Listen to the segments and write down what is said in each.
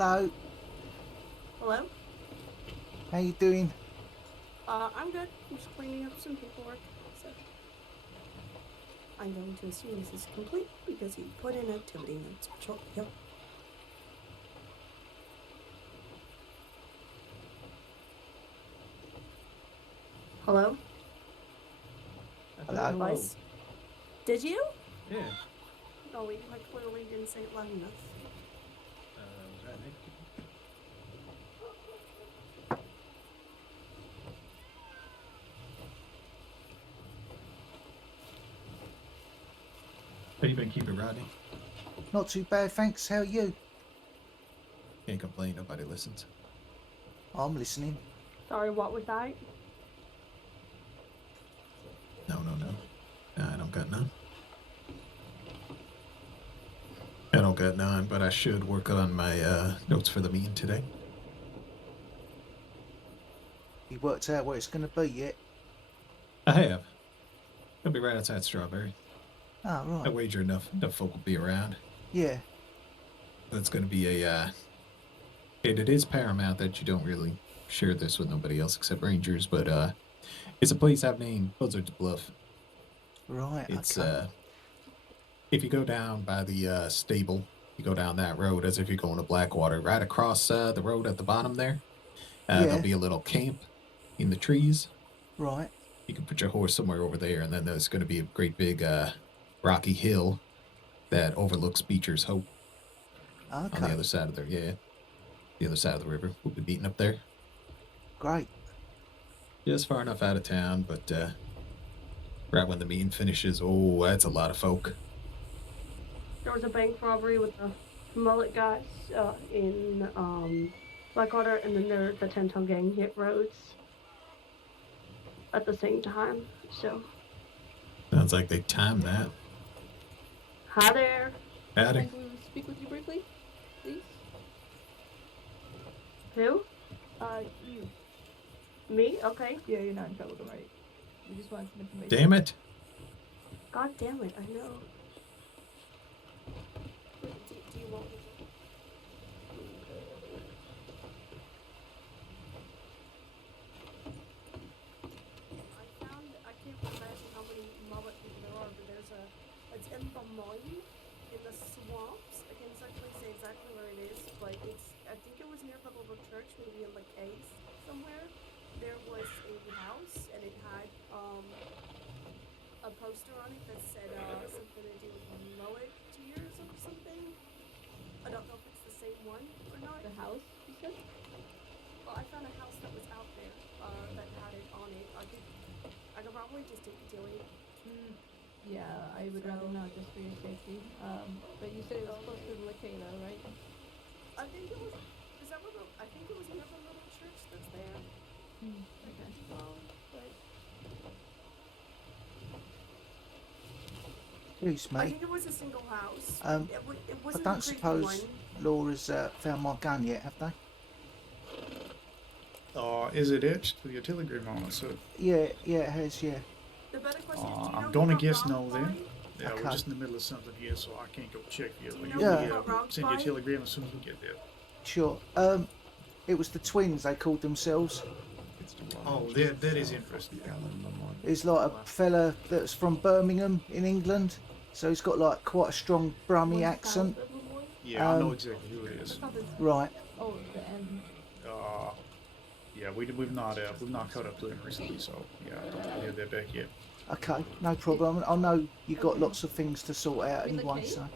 Hello. Hello? How you doing? I'm good. I'm just cleaning up some paperwork, so I'm going to assume this is complete because he put in activity notes. Yep. Hello? Hello. Hello. Did you? Yeah. No, we clearly didn't say it loud enough. Was that next to you? How you been keeping, Rodney? Not too bad, thanks. How are you? Can't complain. Nobody listens. I'm listening. Sorry, what was that? No. I don't got none. I don't got none, but I should work on my notes for the meeting today. You worked out where it's going to be yet? I have. It'll be right outside Strawberry. Oh, right. I wager enough folk will be around. Yeah. That's going to be a... it is paramount that you don't really share this with nobody else except Rangers, but it's a place I've named Buzzard's Bluff. Right, It's okay. if you go down by the stable, you go down that road as if you're going to Blackwater. Right across the road at the bottom there, Yeah. there'll be a little camp in the trees. Right. You can put your horse somewhere over there, and then there's going to be a great big rocky hill that overlooks Beecher's Hope on the Okay. other side of the other side of the river. We'll be meeting up there. Great. Just far enough out of town, but right when the meeting finishes, oh, that's a lot of folk. There was a bank robbery with the mullet guys in Blackwater, and then the 10-ton gang hit roads at the same time. So, Sounds like they timed that. hi there. Howdy. Can we speak with you briefly, please? Who? You. Me? Okay. Yeah, you're not in trouble, don't worry. We just want some information. Damn it. God damn it, I know. Do you want me to? I can't imagine how many mullet people there are, but it's in the mine, in the swamps. I can't exactly say exactly where it is, but I think it was near the little church, maybe in the caves somewhere. There was a house, and it had, a poster on it that said something to do with mullet tears or something. I don't know if it's the same one or not. The house, you said? Well, I found a house that was out there that had it on it. I could probably just take it to it. Yeah, I would rather not, just for your safety. But you said it was close to Lacana, right? I think it was. Is that where I think it was near the little church that's there. Okay. But Excuse I me. think it was a single house. It I wasn't don't a creepy suppose one. Laura's found my gun yet, have they? Is it etched with your telegram on it? So Yeah, it has, yeah. The better question is, do you know I'm who gonna got guess robbed no then. by? Yeah, Okay. we're just in the middle of something here, so I can't go check for you. Do you But know you'll who be, got robbed send you a by? telegram as soon as we get there. Sure. It was the twins, they called themselves. Oh, that is interesting. It's like a fella that's from Birmingham in England. So he's got like quite a strong Brummy accent. Yeah, I know exactly who it is. Right. Oh, the end. Yeah, we've not caught up to him recently, so yeah, I don't think we have that back yet. Okay, no problem. I know you've got lots of things to sort out In the anyway, cave? so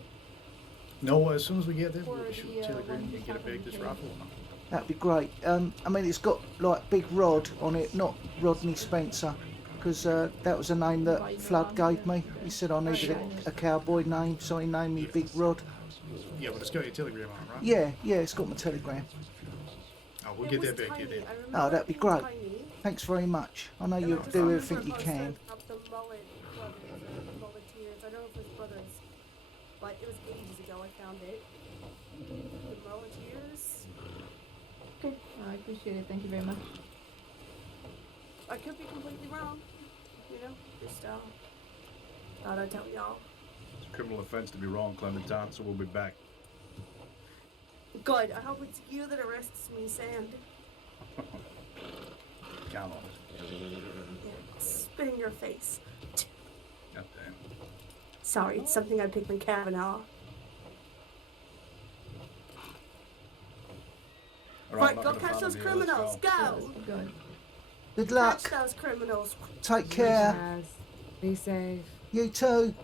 No, as soon as we get there, we'll Or be sure the, to telegram one you and get a who's bag this talking rifle. that'd be great. I mean, it's got like Big Rod on it, not Rodney Spencer, because that was a name that Flood gave me. He said I needed a cowboy name, so he named me Big Rod. Yeah, but it's got your telegram on it, right? Yeah, it's got my telegram. Oh, we'll It get was that back tiny. here then. I remember Oh, that'd be it being great. tiny. Thanks very much. I know And I you'll just do remember everything a you poster can. about the mullet brothers or the mulleteers. I don't know if it was brothers, but it was ages ago I found it. The mulleteers. Okay. I appreciate it. Thank you very much. I could be completely wrong. You know, just thought I'd tell y'all. It's a criminal offense to be wrong, Clementine, so we'll be back. Good. I hope it's you that arrests me, Sand. Count on it. Yeah, spit in your face. God damn. Sorry, it's something I picked in Kavanaugh. Right, go catch those criminals. Go! Good. Good Catch luck. those criminals. Take care. Yes. Be safe. You too.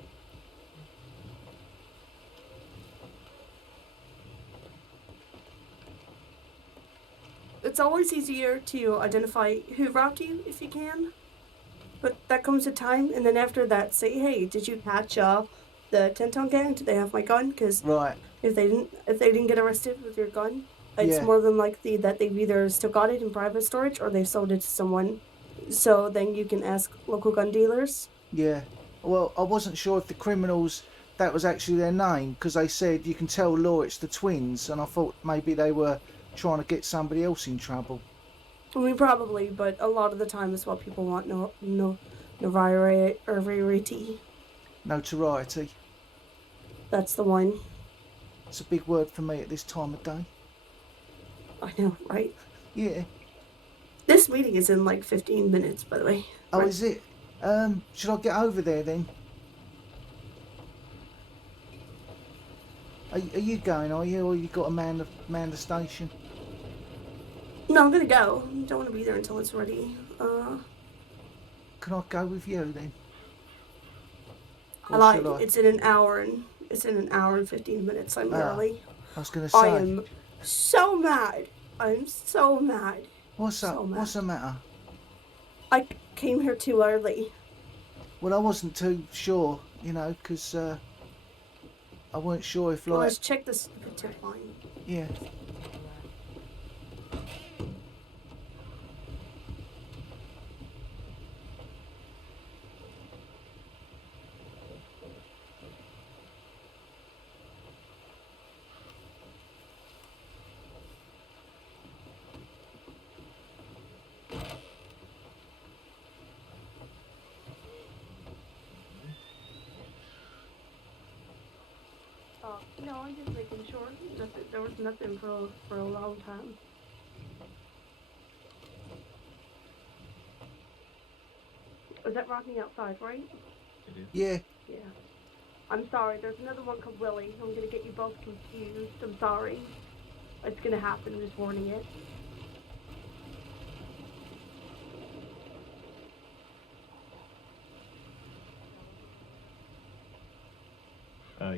It's always easier to identify who robbed you if you can. But that comes a time, and then after that, say, hey, did you catch the 10-ton gang? Did they have my gun? Because Right. if they didn't get arrested with your gun, it's Yeah. more than likely that they've either still got it in private storage or they've sold it to someone. So then you can ask local gun dealers. Yeah. Well, I wasn't sure if the criminals, that was actually their name, because they said you can tell Law it's the twins, and I thought maybe they were trying to get somebody else in trouble. I mean, probably, but a lot of the time it's what people want. Notoriety. Notoriety. That's the one. It's a big word for me at this time of day. I know, right? Yeah. This meeting is in like 15 minutes, by the way. Oh, Right. is it? Should I get over there then? Are you going, are you? Or you got to man the station? No, I'm gonna go. Don't want to be there until it's ready. Can I go with you then? I Or lied. shall I? It's in an hour and 15 minutes. I'm early. I was going to say. I am so mad. I'm so mad. What's up? so mad. What's the matter? I came here too early. Well, I wasn't too sure, because I weren't sure if, Well, like, let's check this tip line. yeah. No, I'm just making sure. There was nothing for a long time. Is that Rodney outside, right? It is. Yeah. Yeah. I'm sorry. There's another one called Willie. I'm gonna get you both confused. I'm sorry. It's gonna happen. I'm just warning it.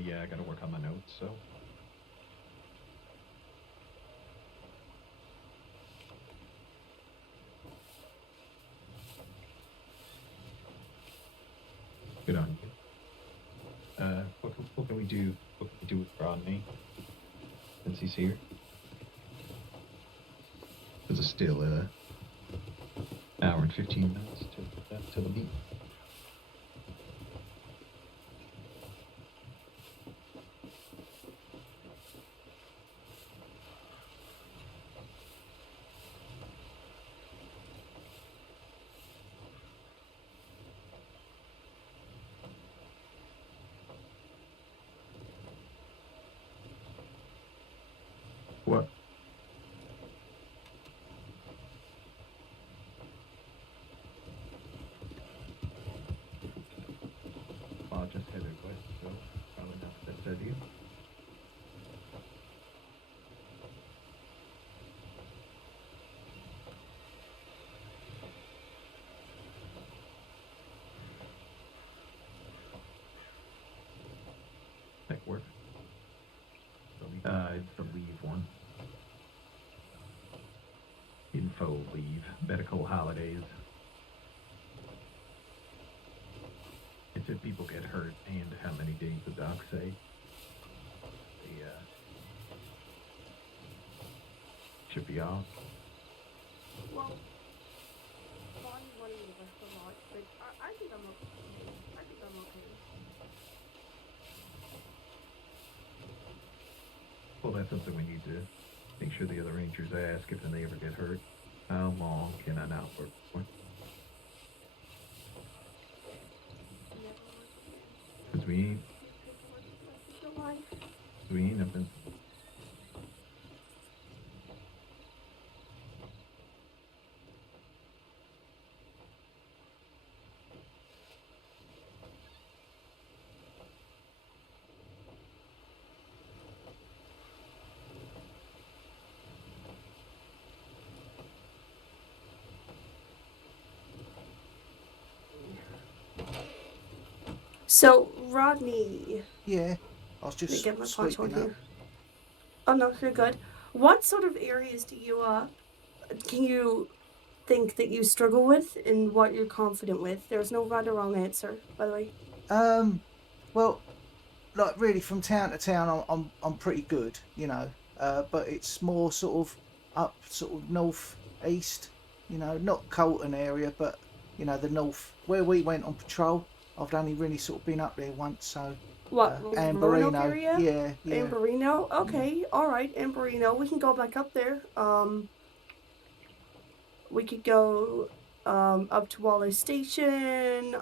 Yeah, I gotta work on my notes, so. Good on you. What can we do? What can we do with Rodney since he's here? Because it's still hour and 15 minutes till the meet. What? Well, I just headed west, so probably not the best idea. Tech work. It's the leave one. Info leave, medical holidays. It's if people get hurt and how many days the docs say. They should be off. Well, Bonnie wanted me to rest a lot, but I think I'm okay. I think I'm okay. Well, that's something we need to make sure the other rangers ask if they ever get hurt. How long can I not work for? Because we ain't nothing. So, Rodney, Yeah, I was let me just get my punch on sweeping up. here. Oh no, you're good. What sort of areas do you can you think that you struggle with, and what you're confident with? There's no right or wrong answer, by the way. Well, like really from town to town, I'm pretty good, you know. But it's more sort of up, sort of north east, you know, not Colton area, but you know the north where we went on patrol. I've only really sort of been up there once, so What, like the Roanoke Amberino, area? yeah, yeah, Amberino? Okay, alright, Amberino. We can go back up there. We could go up to Wallace Station.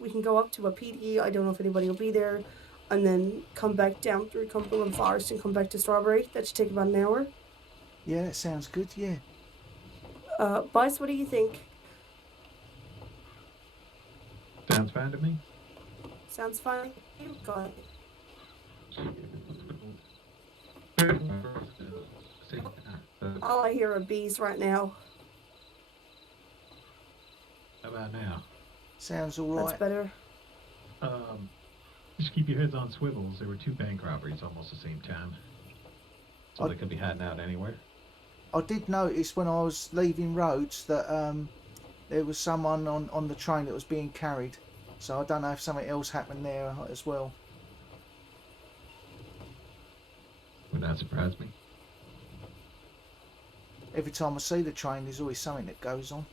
We can go up to a PD. I don't know if anybody will be there. And then come back down through Cumberland Forest and come back to Strawberry. That should take about an hour. yeah. It sounds good, yeah. Bryce, what do you think? Sounds fine to me. Sounds fine. Go ahead. All I hear are bees right now. How about now? Sounds all That's right. better. Just keep your heads on swivels. There were 2 bank robberies almost the same time. So they could be hiding out anywhere. I did notice when I was leaving Rhodes that there was someone on the train that was being carried. So I don't know if something else happened there as well. Would not surprise me. Every time I see the train, there's always something that goes on.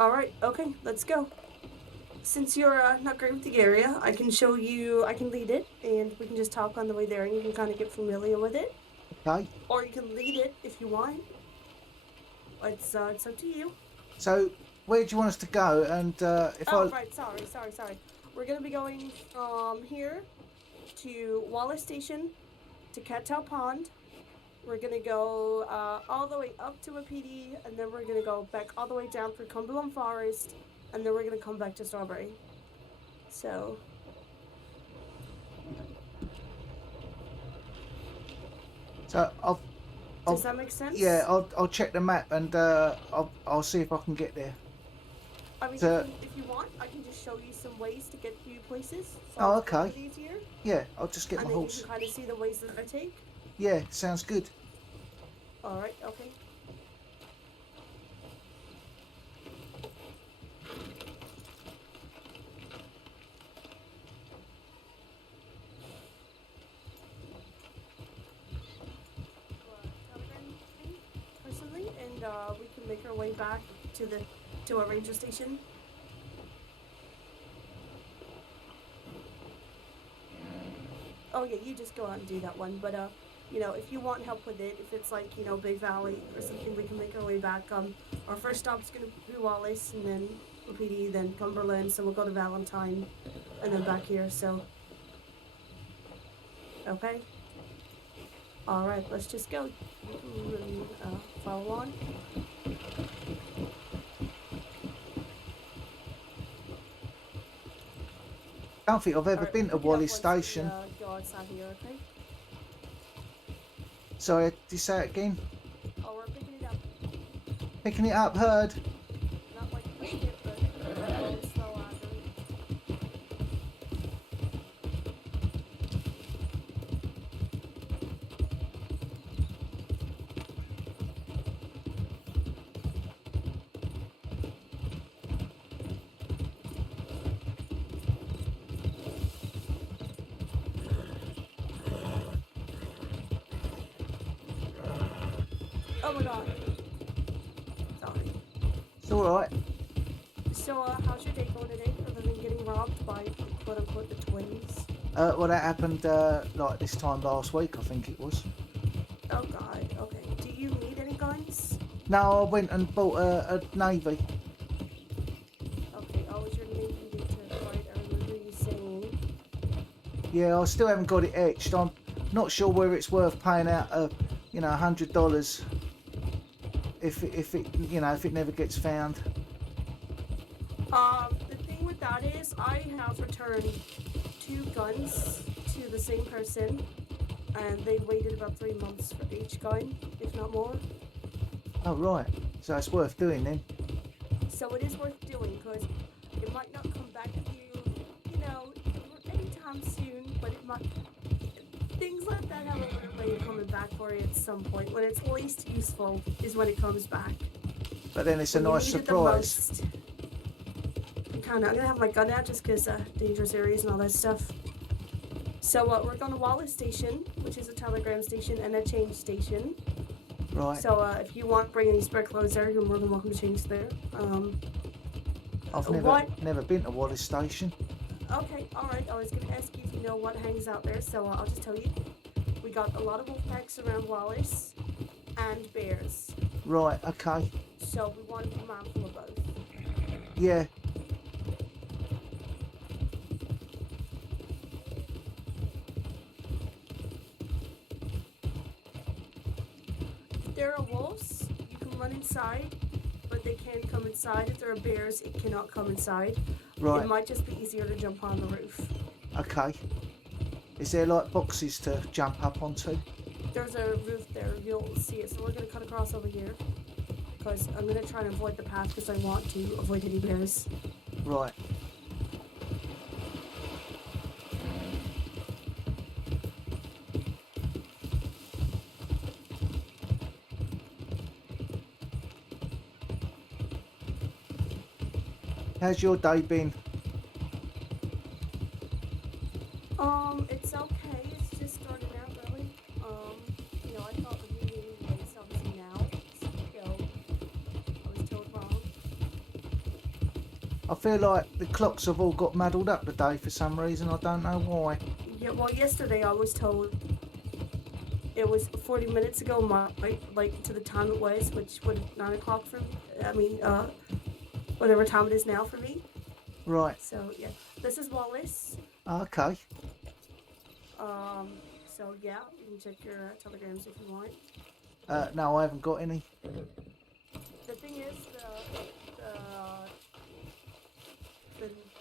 Alright, okay, let's go. Since you're not great with the area, I can show you, I can lead it, and we can just talk on the way there, and you can kind of get familiar with it. Okay. Or you can lead it if you want. It's up to you. So where do you want us to go? And Right, sorry. We're going to be going from here to Wallace Station to Cattail Pond. We're going to go all the way up to a PD, and then we're going to go back all the way down through Cumberland Forest, and then we're going to come back to Strawberry. So... Does that make sense? Yeah, I'll check the map and I'll see if I can get there. I mean, So- if you want, I can just show you some ways to get to places. So Oh, it's a little okay. bit easier. Yeah, I'll just get And my then you horse. can kind of see the ways that I take. Yeah, sounds good. Alright, okay. Personally, and we can make our way back to our ranger station. Oh yeah, you just go out and do that one. But you know, if you want help with it, if it's like, you know, Big Valley or something, we can make our way back. Our first stop's gonna be Wallace, and then PD, then Cumberland. So we'll go to Valentine, and then back here. So okay. All right, let's just go. You can follow on. I don't think I've ever Alright, been to we'll pick it up Wallace once we, Station. go outside here, okay? Sorry, did you say it again? Oh, we're picking it up. Picking it up, heard. Not like pushing it, but slow on. Oh my god. Sorry. It's alright. So, how's your day going today? Other than getting robbed by quote unquote the twins? Well, that happened like this time last week, I think it was. Oh god, okay. Do you need any guns? No, I went and bought a navy. Okay, oh, was your name needed to fight? I remember you saying. Yeah, I still haven't got it etched. I'm not sure whether it's worth paying out $100 if it never gets found. The thing with that is, I have returned 2 guns to the same person, and they waited about 3 months for each gun, if not more. Oh right, so it's worth doing then. So it is worth doing, because it might not come back to you, anytime soon, but it might. Things like that have a weird way of coming back for you at some point. When it's least useful is when it comes back. But then it's a When you nice need it the surprise. most. I'm gonna have my gun out just because dangerous areas and all that stuff. So we're going to Wallace Station, which is a telegram station and a change station. Right. So if you want to bring any spare clothes there, you're more than welcome to change there. I've never been to Wallace Station. Okay, alright. I was going to ask you if you know what hangs out there, so I'll just tell you. We got a lot of wolf packs around Wallace and bears. Right, okay. So we want to be mindful of both. Yeah. If there are wolves, you can run inside, but they can't come inside. If there are bears, it cannot come inside. Right. It might just be easier to jump on the roof. Okay. Is there like boxes to jump up onto? There's a roof there, you'll see it. So we're going to cut across over here. Because I'm going to try and avoid the path because I want to avoid any bears. Right. How's your day been? It's okay. It's just starting out really. I thought the meeting was obviously now. So I was told wrong. I feel like the clocks have all got muddled up today for some reason. I don't know why. Yeah, well, yesterday I was told it was 40 minutes ago, like to the time it was, which would 9 o'clock for me. Whatever time it is now for me. Right. So yeah, this is Wallace. Okay. So yeah, you can check your telegrams if you want. No, I haven't got any. The thing is,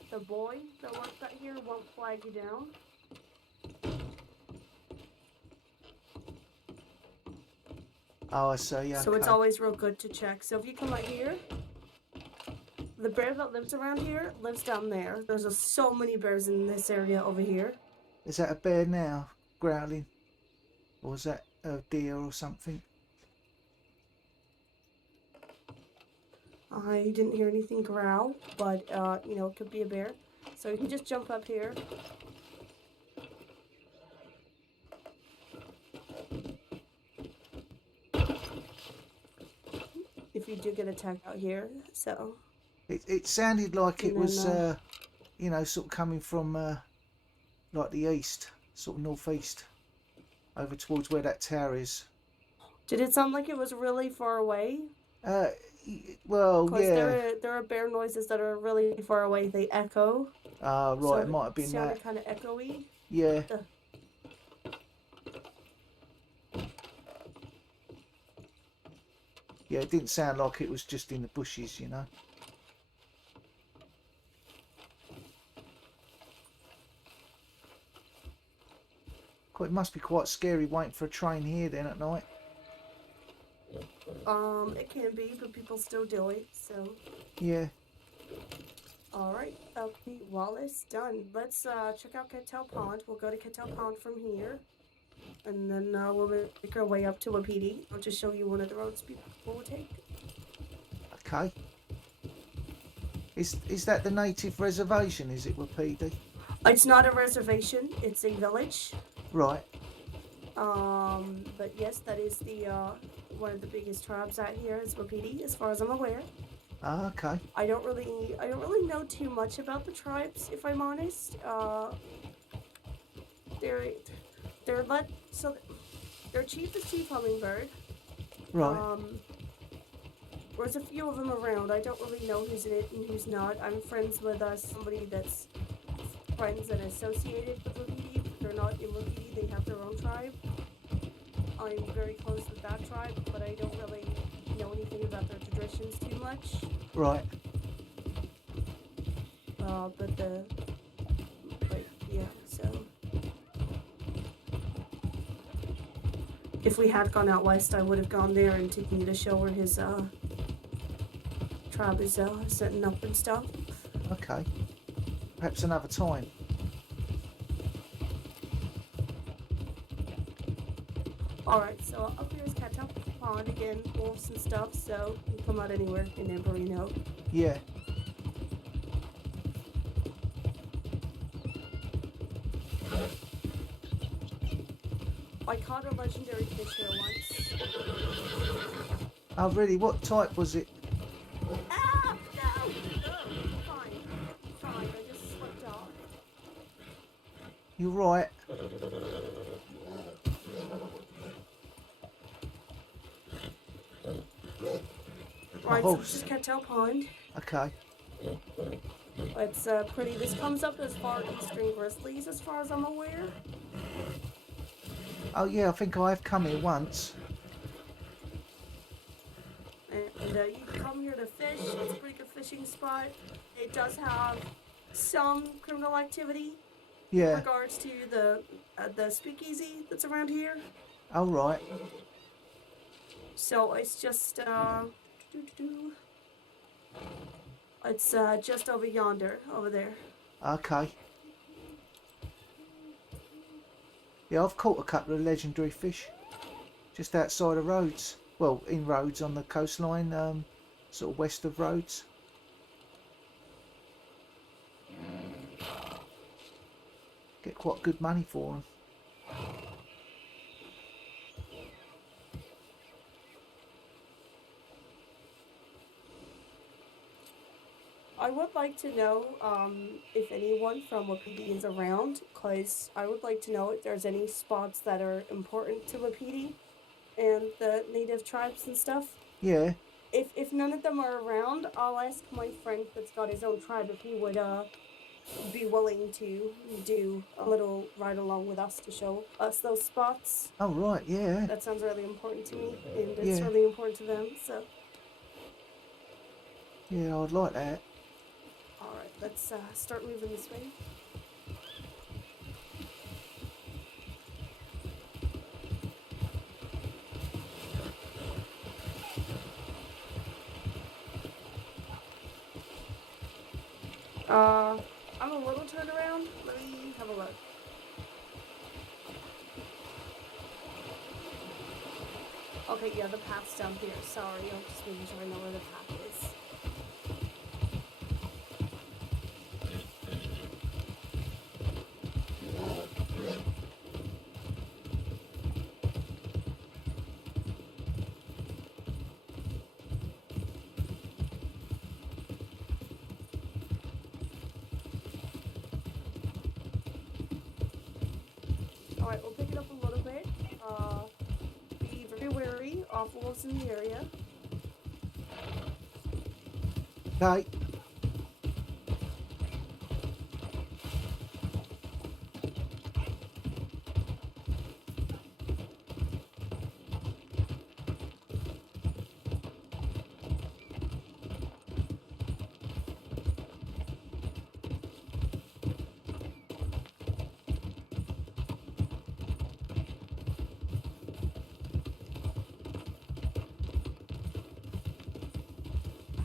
the boy that works out here won't flag you down. Oh, I see. Yeah. So it's always real good to check. So if you come out here, the bear that lives around here lives down there. There's so many bears in this area over here. Is that a bear now growling, or is that a deer or something? I didn't hear anything growl, but it could be a bear. So you can just jump up here. If you do get attacked out here, so. It sounded like it And then, was, sort of coming from like the east, sort of northeast, over towards where that tower is. Did it sound like it was really far away? Well, Because yeah. there are bear noises that are really far away. They echo. Right, So it might have been sounded that. kind of echoey. Yeah. Yeah, it didn't sound like it was just in the bushes, you know. It must be quite scary waiting for a train here then at night. It can be, but people still do it, so. Yeah. Alright, okay, Wallace, done. Let's check out Cattell Pond. We'll go to Cattell Pond from here. And then we'll make our way up to Wapiti. I'll just show you one of the roads people will take. Okay. Is that the native reservation, is it, Wapiti? It's not a reservation, it's a village. Right. But yes, that is the one of the biggest tribes out here is Wapiti, as far as I'm aware. Ah, okay. I don't really know too much about the tribes, if I'm honest. Their chief is Chief Hummingbird. Right. There's a few of them around. I don't really know who's in it and who's not. I'm friends with somebody that's friends and associated with Wapiti. They're not in Wapiti, they have their own tribe. I'm very close with that tribe, but I don't really know anything about their traditions too much. Right. Yeah, so. If we had gone out west, I would have gone there and taken you to show where his tribe is setting up and stuff. Okay. Perhaps another time. Alright, so up here is Catop Pond again, wolves and stuff, so you can come out anywhere in Amberino. Yeah. I caught a legendary fish here once. Oh, really? What type was it? Ah! No! Fine. I just slipped off. You're right. Right, so horse. this is Cattail Pond. Okay. It's pretty. This comes up as far eastern Grizzlies, as far as I'm aware. Oh, yeah, I think I have come here once. And you can come here to fish. It's a pretty good fishing spot. It does have some criminal activity in Yeah. regards to the speakeasy that's around here. Oh, right. So it's just it's just over yonder, over there. Okay. Yeah, I've caught a couple of legendary fish just outside of Rhodes. Well, in Rhodes on the coastline, sort of west of Rhodes. Get quite good money for them. I would like to know if anyone from Wapiti is around, because I would like to know if there's any spots that are important to Wapiti and the native tribes and stuff. Yeah. If none of them are around, I'll ask my friend that's got his own tribe if he would be willing to do a little ride along with us to show us those spots. Oh, right, yeah. That sounds really important to me, and it's Yeah. really important to them, so. Yeah, I'd like that. Alright, let's start moving this way. I'm a little turned around. Let me have a look. Okay, yeah, the path's down here. Sorry, I'm just making sure I know where the path is. Alright, we'll pick it up a little bit. Be very wary of wolves in the area. Okay.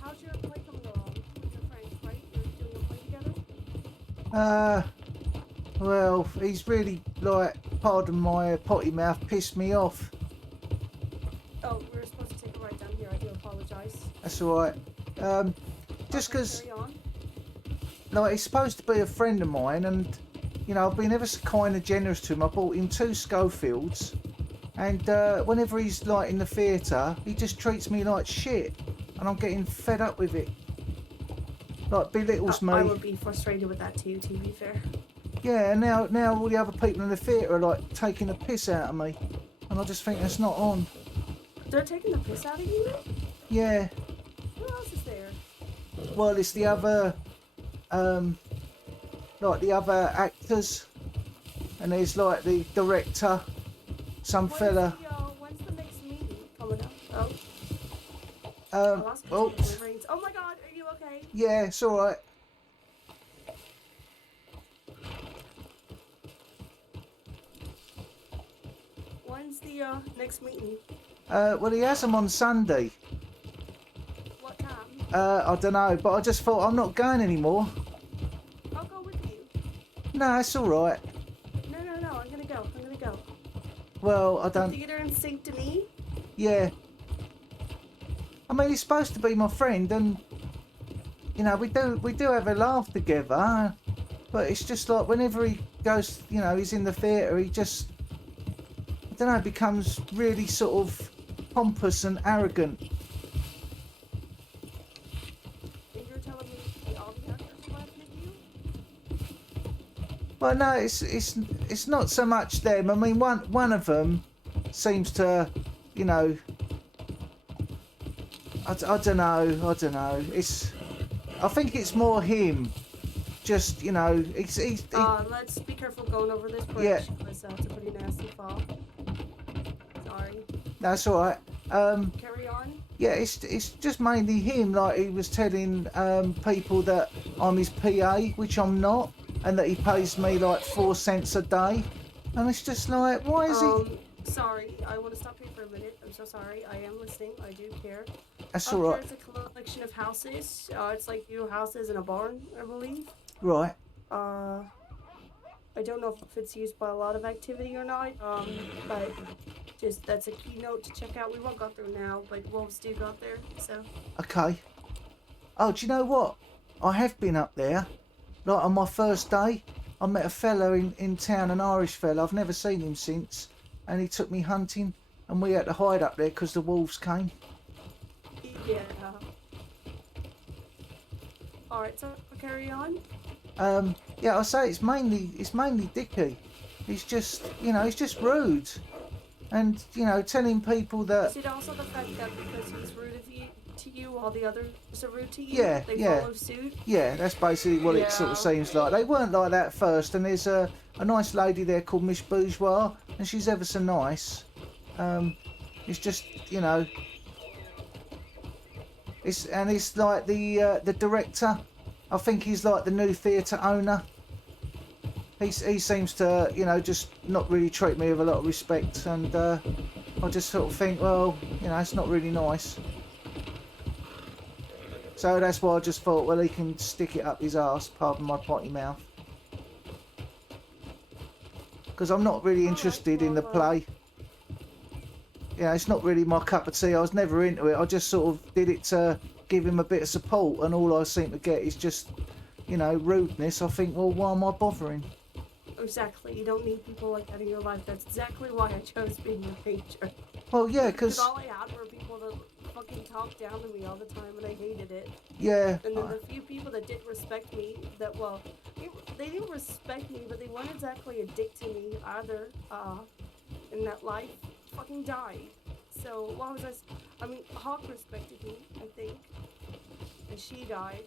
How's your play coming along with your friends, right? You're doing a play together? Well, he's really, like, pardon my potty mouth, pissed me off. Oh, we were supposed to take a ride down here. I do apologize. That's alright. Just Okay, because, carry on. like, he's supposed to be a friend of mine, and, you know, I've been ever so kind and generous to him. I bought him 2 Schofields, And whenever he's like in the theatre, he just treats me like shit, and I'm getting fed up with it. Like belittles me. I would be frustrated with that too, to be fair. Yeah, and now all the other people in the theatre are like taking the piss out of me, and I just think that's not on. They're taking the piss out of you? Yeah. Who else is there? Well, it's the other, like the other actors, and there's like the director, some fella. When's the next meeting coming up? Oh. Oh, Oh my god, are you okay? yeah, it's all right. When's the next meeting? Well, he has them on Sunday. What time? I don't know, but I just thought I'm not going anymore. I'll go with you. No, it's all right. No, I'm gonna go. Well, I The don't. theater in Saint Denis? Yeah. I mean, he's supposed to be my friend, and you know, we do have a laugh together. But it's just like whenever he goes, you know, he's in the theatre, he just, I don't know, becomes really sort of pompous and arrogant. And you're telling me all the actors left with you? Well, no, it's not so much them. I mean, one of them seems to, you know, I don't know. I think it's more him. Just, you know, he let's be careful going over this bridge. Yeah. Because it's a pretty nasty fall. Sorry. That's all right. Carry on. Yeah, it's just mainly him. Like he was telling people that I'm his PA, which I'm not, and that he pays me like 4 cents a day. And it's just like, why is he? Sorry, I want to stop you for a minute. I'm so sorry. I am listening. I do care. That's all right. There's a collection of houses. It's like 2 houses and a barn, I believe. Right. I don't know if it's used by a lot of activity or not. But just that's a keynote to check out. We won't go through now, but wolves do go up there. So. Okay. Oh, do you know what? I have been up there. Like on my first day, I met a fella in town, an Irish fella. I've never seen him since, and he took me hunting, and we had to hide up there because the wolves came. Yeah. All right. So carry on. Yeah, I say it's mainly Dickie. He's just, you know, he's just rude, and you know, telling people that. Is it also the fact that because he's rude to you, all the others are rude to you? Yeah, They yeah. follow suit. Yeah, that's basically what it sort of seems like. They weren't like that first, and there's a nice lady there called Miss Bourgeois, and she's ever so nice. It's just, you know, it's like the director. I think he's like the new theatre owner. He seems to, you know, just not really treat me with a lot of respect, and I just sort of think, well, you know, it's not really nice. So that's why I just thought, well, he can stick it up his arse, pardon my potty mouth. Because I'm not really interested in the play. Yeah, it's not really my cup of tea. I was never into it. I just sort of did it to give him a bit of support, and all I seem to get is just, you know, rudeness. I think, well, why am I bothering? Exactly. You don't need people like that in your life. That's exactly why I chose being a ranger. Well, yeah, because all I had were people that fucking talked down to me all the time, and I hated it. yeah. And then the few people that did respect me, that, well, they didn't respect me, but they weren't exactly a dick to me either, in that life, fucking died. So, why was I mean, Hawk respected me, I think, and she died.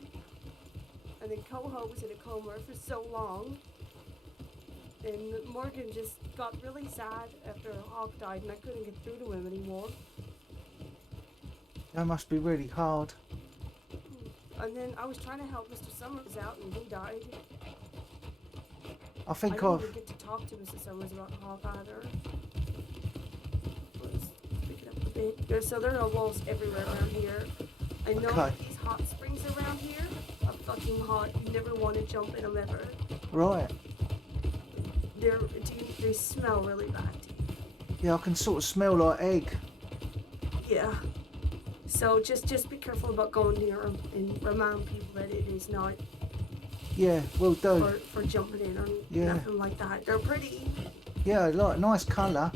And then Coho was in a coma for so long. And Morgan just got really sad after Hawk died, and I couldn't get through to him anymore. That must be really hard. And then I was trying to help Mr. Summers out, and he died. I think I didn't even get to talk to Mr. Summers about Hawk either. Let's pick it up a bit. So there are wolves everywhere around here. I know Okay. these hot springs around here are fucking hot. You never want to jump in them ever. Right. They smell really bad. Yeah, I can sort of smell like egg. Yeah. So just be careful about going near them and remind people that it is not Yeah, will do. for jumping in or Yeah. nothing like that. They're pretty. Yeah, like nice colour.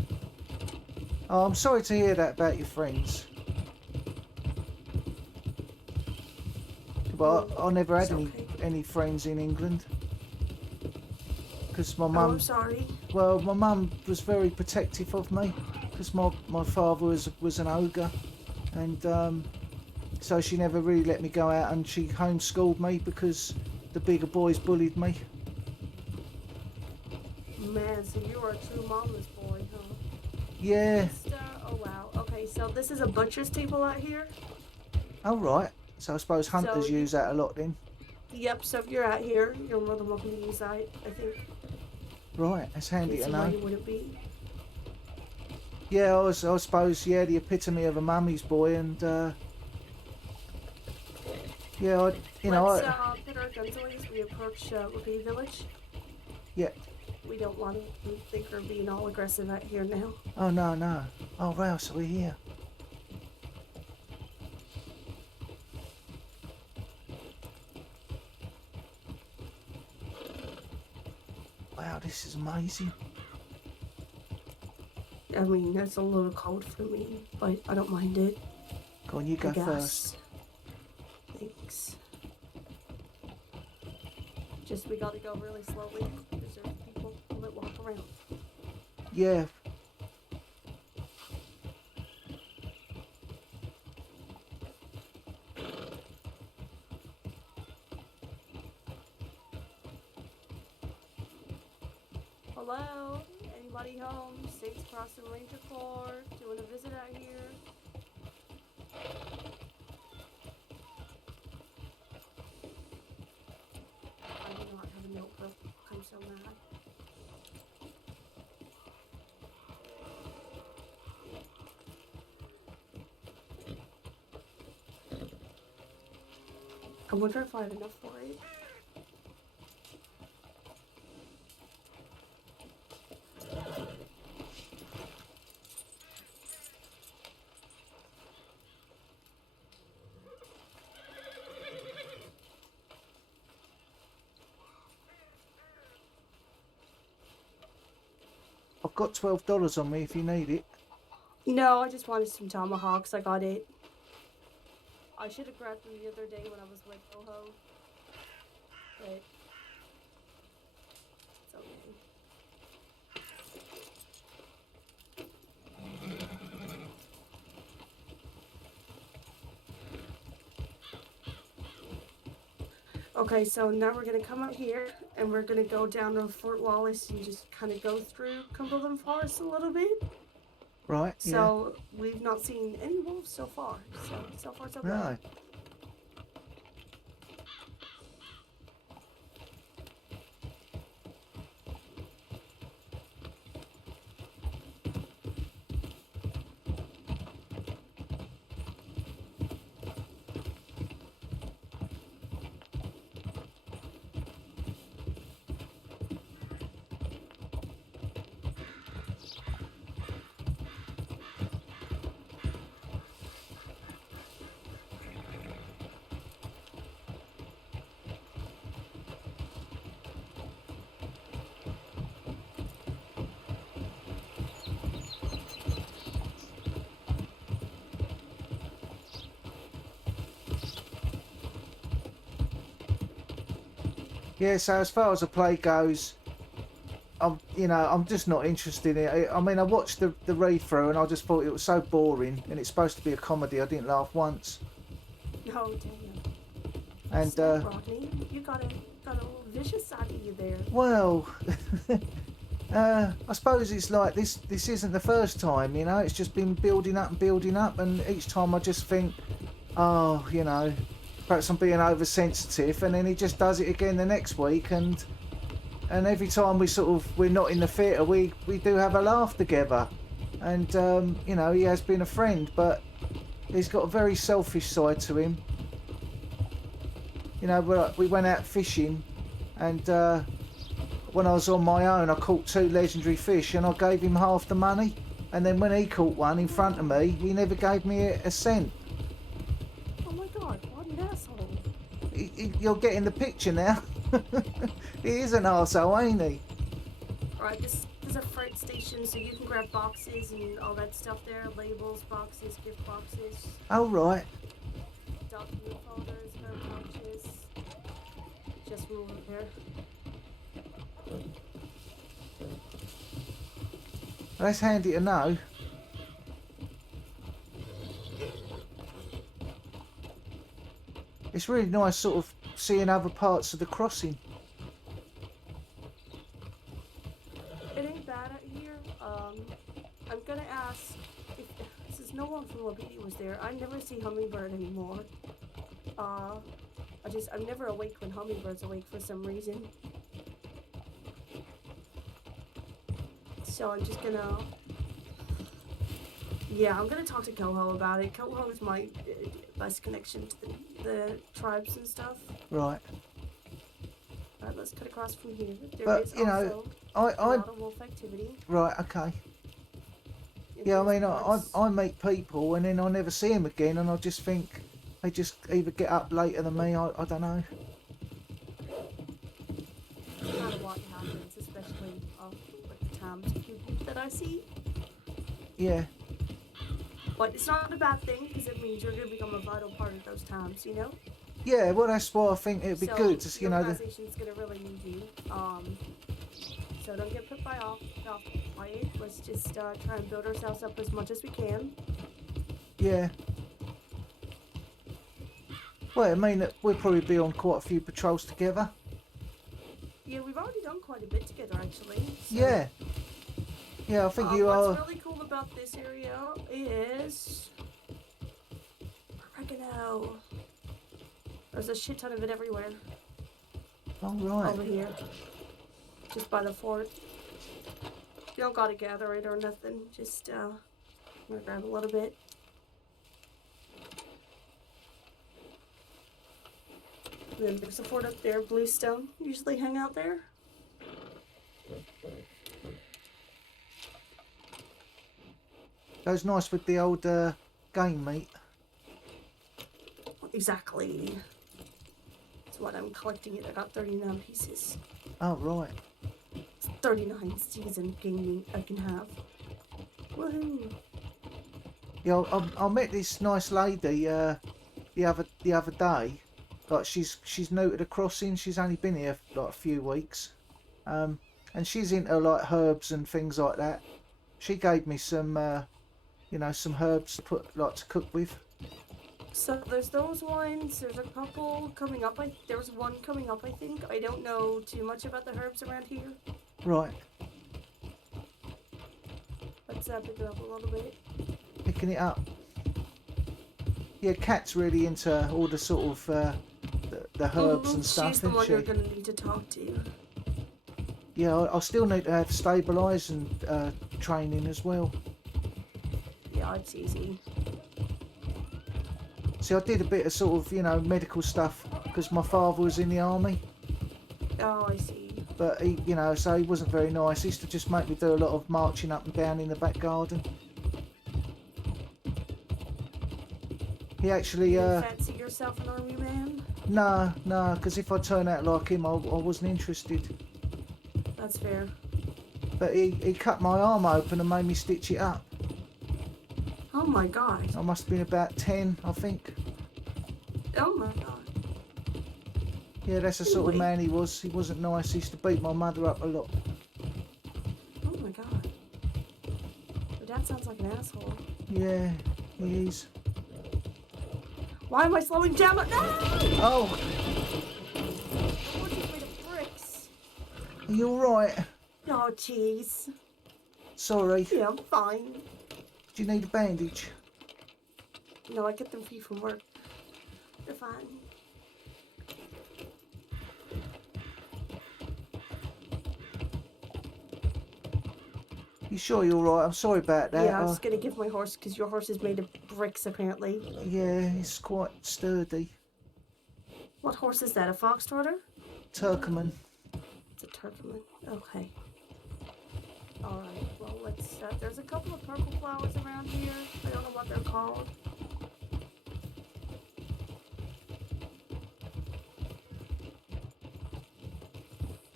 Oh, I'm sorry to hear that about your friends. But I never had It's okay. any friends in England. Because my Oh, I'm mum, sorry. well, my mum was very protective of me. Because my father was an ogre. And so she never really let me go out, and she homeschooled me because the bigger boys bullied me. Man, so you are a true mama's boy, huh? Yeah. Oh wow. Okay, so this is a butcher's table out here. Oh, right. So I suppose hunters So you- use that a lot then. Yep. So if you're out here, you're more than welcome to use that. I think. Right, that's handy Can't to see why know. you wouldn't be. Yeah, I suppose, yeah, the epitome of a mummy's boy, and yeah, Let's put our guns away as we approach Rupee Village. yeah. We don't want to think we're being all aggressive out here now. Oh, no. Oh, wow, so we're here. Wow, this is amazing. I mean, that's a little cold for me, but I don't mind it. Go on, you go I guess. first. Thanks. Just we gotta go really slowly because there's people that walk around. Yeah. Hello? Anybody home? States Crossing Ranger Corps doing a visit out here? I do not have a notebook. I'm so mad. I wonder if I have enough for it. I've got $12 on me if you need it. No, I just wanted some tomahawks. I got it. I should have grabbed them the other day when I was with Oho. But it's okay. Okay, so now we're gonna come out here and we're gonna go down to Fort Wallace and just kind of go through Cumberland Forest a little bit. Right, yeah. So we've not seen any wolves so far. So far so good. Right. Yeah, so as far as the play goes, I'm just not interested in it. I mean, I watched the read through and I just thought it was so boring, and it's supposed to be a comedy. I didn't laugh once. Oh damn. And Stop, Rodney. You got a little vicious side of you there. well, I suppose it's like this isn't the first time, it's just been building up, and each time I just think, oh, perhaps I'm being oversensitive, and then he just does it again the next week, and every time we're not in the theatre, we do have a laugh together, and he has been a friend, but he's got a very selfish side to him. We went out fishing, and when I was on my own, I caught 2 legendary fish, and I gave him half the money, and then when he caught one in front of me, he never gave me a cent. Oh my god, what an asshole. You're getting the picture now. He is an arsehole, ain't he? Alright, there's a freight station, so you can grab boxes and all that stuff there. Labels, boxes, gift boxes, Oh, right. document folders, herb pouches. Just move over there. That's handy to know. It's really nice sort of seeing other parts of the crossing. It ain't bad out here. I'm gonna ask if since no one from Wabiti was there, I never see Hummingbird anymore. I'm never awake when Hummingbird's awake for some reason. So I'm just gonna, yeah, I'm gonna talk to Coho about it. Coho is my best connection to the tribes and stuff. Right. Alright, let's cut across from here. There But, is you know, also a I lot of wolf activity. right, okay. in Yeah, I these mean, parts. I meet people and then I never see them again, and I just think they just either get up later than me. I don't know. Kind of what happens, especially with the times of people that I see. Yeah, But it's not a bad thing because it means you're going to become a vital part of those times, you know? yeah. Well, that's why I think it'd be So good to, the you know, organization's going to really need you. So don't get put off by it. Let's just try and build ourselves up as much as we can. yeah. Well, I mean, we'll probably be on quite a few patrols together. Yeah, we've already done quite a bit together, actually. So, Yeah. Yeah, I think you what's are. really cool about this area is oregano. There's a shit ton of it everywhere. All right. Over here. Just by the fort. You don't gotta gather it or nothing. Just, I'm gonna grab a little bit. And then there's a fort up there, Bluestone. Usually hang out there. Goes nice with the old game meat. Exactly. That's what I'm collecting it. I got 39 pieces. Oh, right. It's 39 season gaming I can have. Woohoo! Yeah, I met this nice lady the other day. Like she's new to the crossing. She's only been here for like a few weeks, and she's into like herbs and things like that. She gave me some, you know, some herbs to put like to cook with. So there's those ones. There's a couple coming up. There was one coming up, I think. I don't know too much about the herbs around here. Right, Let's pick it up a little bit. picking it up. Yeah, Kat's really into all the sort of the herbs and stuff, She's the isn't one she? you're gonna need to talk to. Yeah, I still need to have stabilise and training as well. Yeah, it's easy. See, I did a bit of sort of, you know, medical stuff because my father was in the army, Oh, I see. but he, you know, so he wasn't very nice. He used to just make me do a lot of marching up and down in the back garden. He actually, You fancy yourself an army man? no, because if I turn out like him, I wasn't interested. That's fair. But he cut my arm open and made me stitch it up. Oh my god. I must have been about 10, I think. Oh my god. Yeah, that's the sort of Anyway. man he was. He wasn't nice. He used to beat my mother up a lot. Oh my god. Your dad sounds like an asshole. Yeah, he is. Why am I slowing down? No! Oh, What's made of bricks? are you alright? Oh, jeez. Sorry. Yeah, I'm fine. Do you need a bandage? No, I get them free from work. They're fine. You sure you're alright? I'm sorry about that. Yeah, I was gonna give my horse, because your horse is made of bricks, apparently. Yeah, it's quite sturdy. What horse is that? A fox trotter? Turkmen. It's a Turkmen. Okay. Alright, well, let's. There's a couple of purple flowers around here. I don't know what they're called.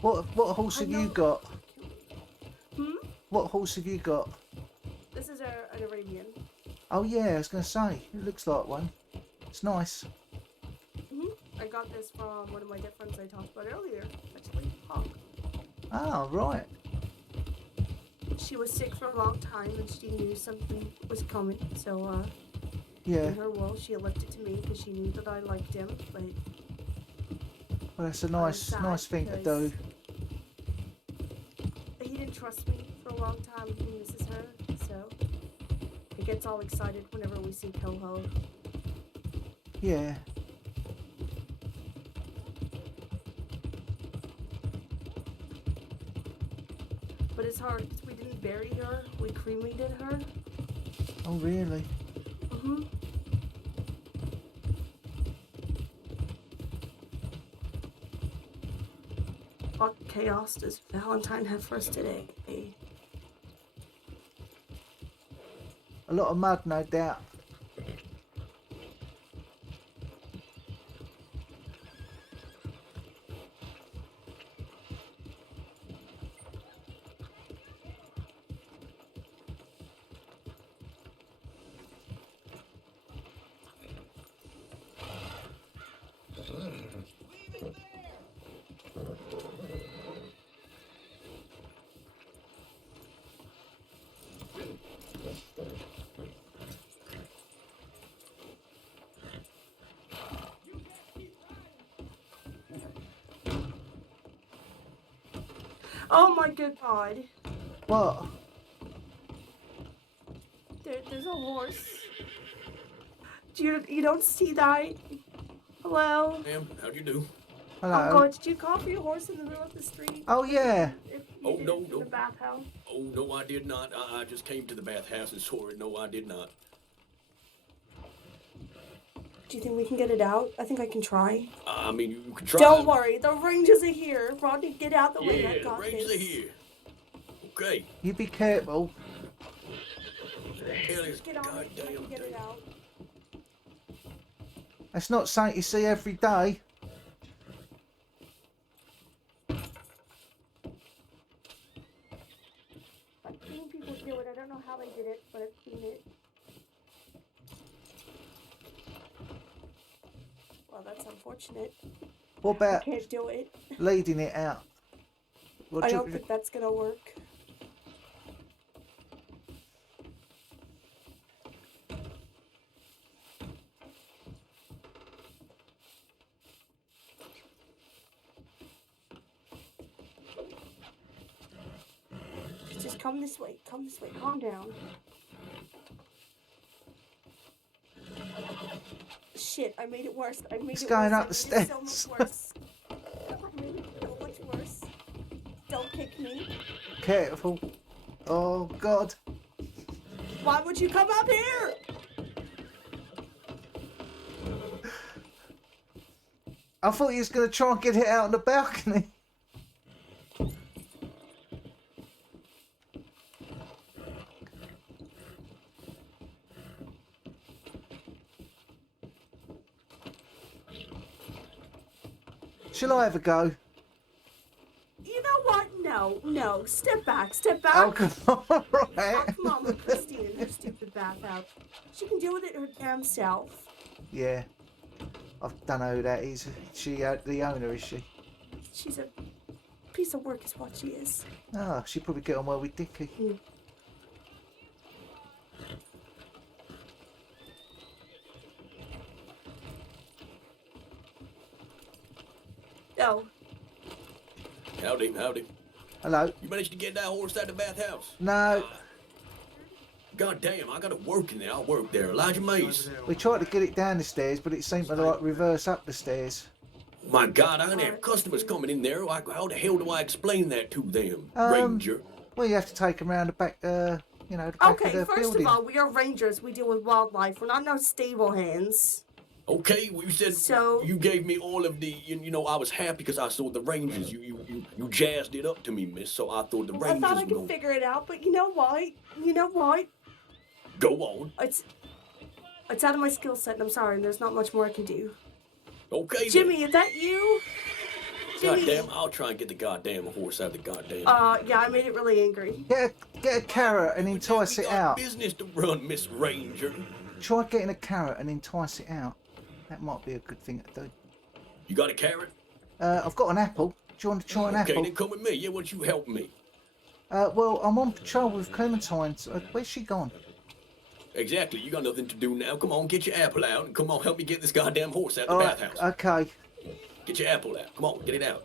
What horse I have you know- got? Hmm? What horse have you got? This is an Arabian. Oh yeah, I was going to say, it looks like one. It's nice. I got this from one of my dead friends I talked about earlier, actually, Hawk. Oh, right. She was sick for a long time and she knew something was coming, so Yeah, in her world she left it to me because she knew that I liked him, but well that's a I was nice, sad nice thing to because do. he didn't trust me for a long time. He misses her, so he gets all excited whenever we see Coho. Yeah. But it's hard because we didn't bury her, we cremated her. Oh really? What chaos does Valentine have for us today? A lot of mud, no doubt. Oh my good god. What? There's a horse. You don't see that? Hello? Ma'am, how'd you do? Oh Hello. god, did you call for your horse in the middle of the street? Oh yeah. If Oh, you did no, it in no. the bathhouse? Oh, no, I did not. I just came to the bathhouse and saw it. No, I did not. Do you think we can get it out? I think I can try. I mean, you can try. Don't worry, the rangers are here. Rodney, get out the way. I Yeah, the got rangers this. are here. Okay. You be careful. Hell is Get on it, I goddamn can get it thing. out. That's not something you see every day. I've seen people do it. I don't know how they did it, but I've seen it. Well, that's unfortunate. What I about can't do it. leading it out? What I do don't you- think that's gonna work. Just come this way. Come this way. Calm down. Shit, I made it worse. I made It's it going worse. up the I made it so stairs. much worse. I made it so much worse. Don't kick me. Careful. Oh God. Why would you come up here? I thought you was gonna try and get it out on the balcony. Shall I have a go? You know what? No. Step back. Step back. Oh, come on, right. Ask Mama Christine in her stupid bathhouse. She can deal with it her damn self. Yeah. I don't know who that is. She the owner, is she? She's a piece of work is what she is. Oh, she'd probably get on well with Dickie. Oh, Howdy, howdy. Hello. You managed to get that horse out of the bathhouse? No, God damn, I gotta work in there. I'll work there. Elijah Mays. we tried to get it down the stairs, but it seemed to like reverse up the stairs. My God, I'm gonna have customers coming in there. How the hell do I explain that to them, Um, Ranger? Well, you have to take them round the back, the back okay. of the First building. of all, we are rangers. We deal with wildlife. We're not no stable hands. Okay, well, you said So- you gave me all of the. You know, I was happy because I saw the Rangers. You jazzed it up to me, miss. So I thought the I Rangers thought I were could gonna figure it out, but you know what? You know what? go on. It's out of my skill set, and I'm sorry. There's not much more I can do. Okay, then. Jimmy, is that you? Jimmy. Goddamn, I'll try and get the goddamn horse out of the goddamn. Yeah, I made it really angry. Get a carrot and entice We it got out. business to run, Miss Ranger. Try getting a carrot and entice it out. That might be a good thing to do. You got a carrot? I've got an apple. Do you want to try an Okay, apple? then come with me. Yeah, why don't you help me? Well, I'm on patrol with Clementine. So where's she gone? Exactly. You got nothing to do now. Come on, get your apple out, and come on, help me get this goddamn horse out of the All right, bathhouse. okay. Get your apple out. Come on, get it out.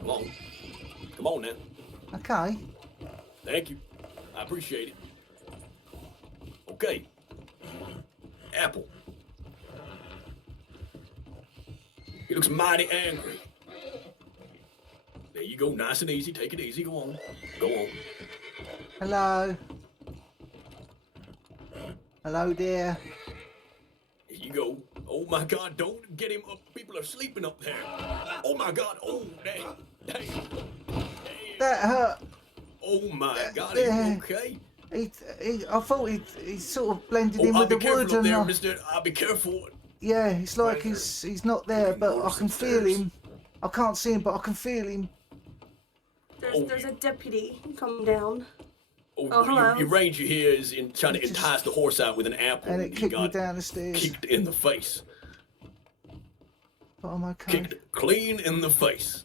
Come on. Come on now. Okay. Thank you. I appreciate it. Okay. Apple. He looks mighty angry. There you go, nice and easy. Take it easy. Go on. Go on. Hello. Hello there. Here you go. Oh my God, don't get him up. People are sleeping up there. Oh my God. Oh, damn. Damn. That hurt. Oh my God, Yeah. are you okay? I thought he sort of blended Oh, in I'll with be the careful wood up and there, mister. I'll be careful. yeah, it's like he's not there, but I can feel him. I can't see him, but I can feel him. There's a deputy coming down. Oh, hello. your ranger here is trying to He just- entice the horse out with an apple. And it He kicked me got down the stairs. kicked in the face. But I'm okay. Kicked clean in the face.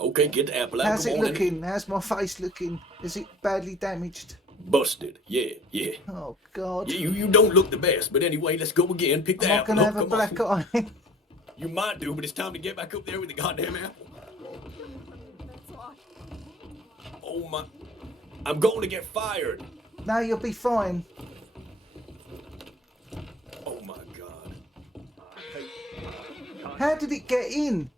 Okay, get the apple out. How's Come it on in. looking? How's my face looking? Is it badly damaged? Busted. Yeah, yeah. Oh God. Yeah, you don't look the best, but anyway, let's go again. Pick the Am I apple gonna up. have a Come black on. eye? You might do, but it's time to get back up there with the goddamn apple. That's why. Oh my! I'm going to get fired. No, you'll be fine. Oh my God! How did it get in?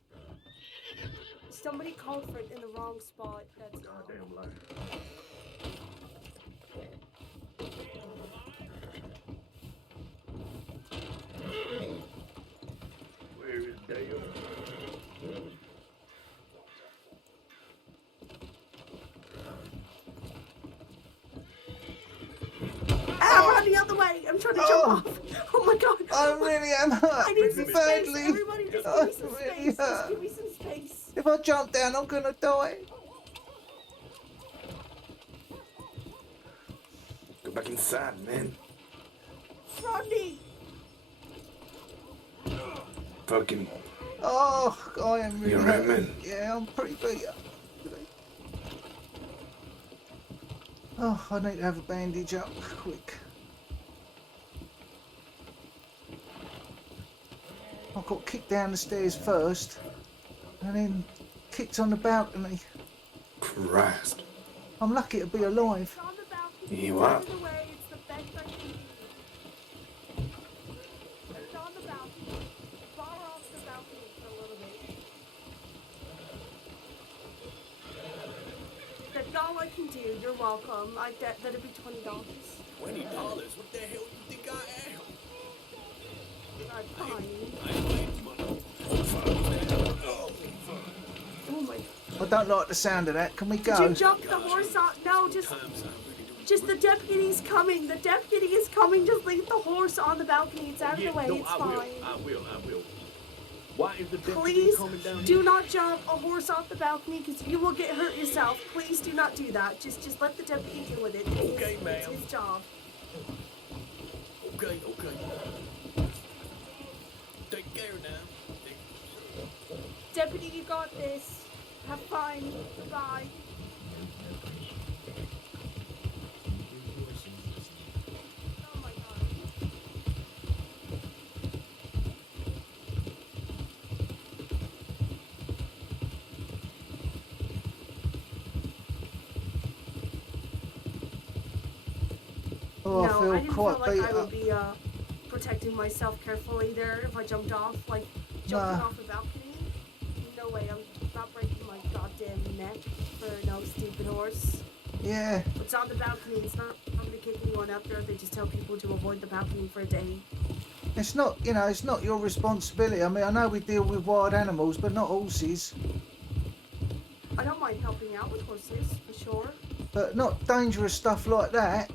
Somebody called for it in the wrong spot. That's all. Where is Dale? Ah, run the other way! I'm trying to jump off. Oh my God! I really am hurt I need some space. badly. Everybody, just I give me some really space. Just hurt. give me some space. If I jump down, I'm gonna die. Go back inside, man. Rodney! Fucking. Oh, I am really You alright, hurt. man? Yeah, I'm pretty beat up. Oh, I need to have a bandage up quick. I got kicked down the stairs first, and then kicked on the balcony. Christ. I'm lucky to be alive. It's on the balcony. You It's are? out of the way. It's the best I can do. It's on the balcony. Far off the balcony for a little bit. That's all I can do. You're welcome. That'd be $20. $20? What the hell you think I am? Fine. I ain't paying money. Oh my. I don't like the sound of that. Can we Did go? you jump the horse off? No, just Times I really do. Just the deputy's coming. The deputy is coming. Just leave the horse on the balcony. It's out of the way. No, It's I fine. will. I will. Why is the deputy Please coming down do here? not jump a horse off the balcony because you will get hurt yourself. Please do not do that. Just let the deputy deal with it. Okay, It's ma'am. his job. Okay. Take care now. Deputy, you got this. Have fun. Goodbye. Oh my God. Oh, I No, feel I didn't quite feel like beat I would up. be protecting myself carefully there if I jumped off, like jumping Nah. off a balcony. No way, I'm not breaking my goddamn neck for no stupid horse. Yeah, It's on the balcony, it's not going to kick anyone out there. They just tell people to avoid the balcony for a day. it's not, it's not your responsibility. I mean, I know we deal with wild animals, but not horses. I don't mind helping out with horses, for sure. But not dangerous stuff like that.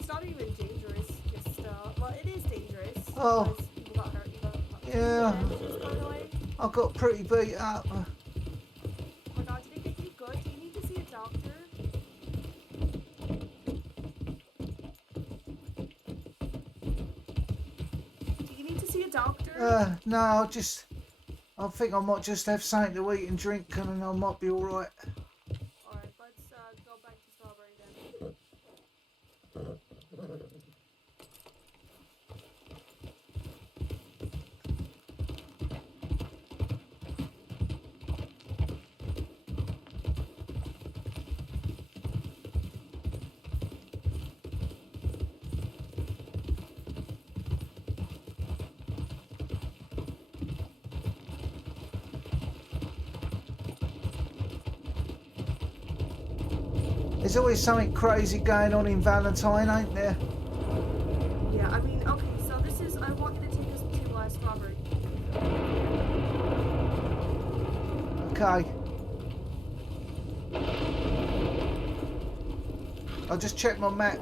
It's not even dangerous, just, well, it is dangerous. Oh. because people got hurt, you got Yeah, Bandages, by the way? I got pretty beat up. Oh my god, did it get you good? Do you need to see a doctor? Do you need to see a doctor? No, I think I might just have something to eat and drink and then I might be alright. Alright, let's go back to Strawberry then. There's always something crazy going on in Valentine, ain't there? Yeah, I mean, okay, so this is, I want you to take us to Strawberry. Okay. I'll just check my map.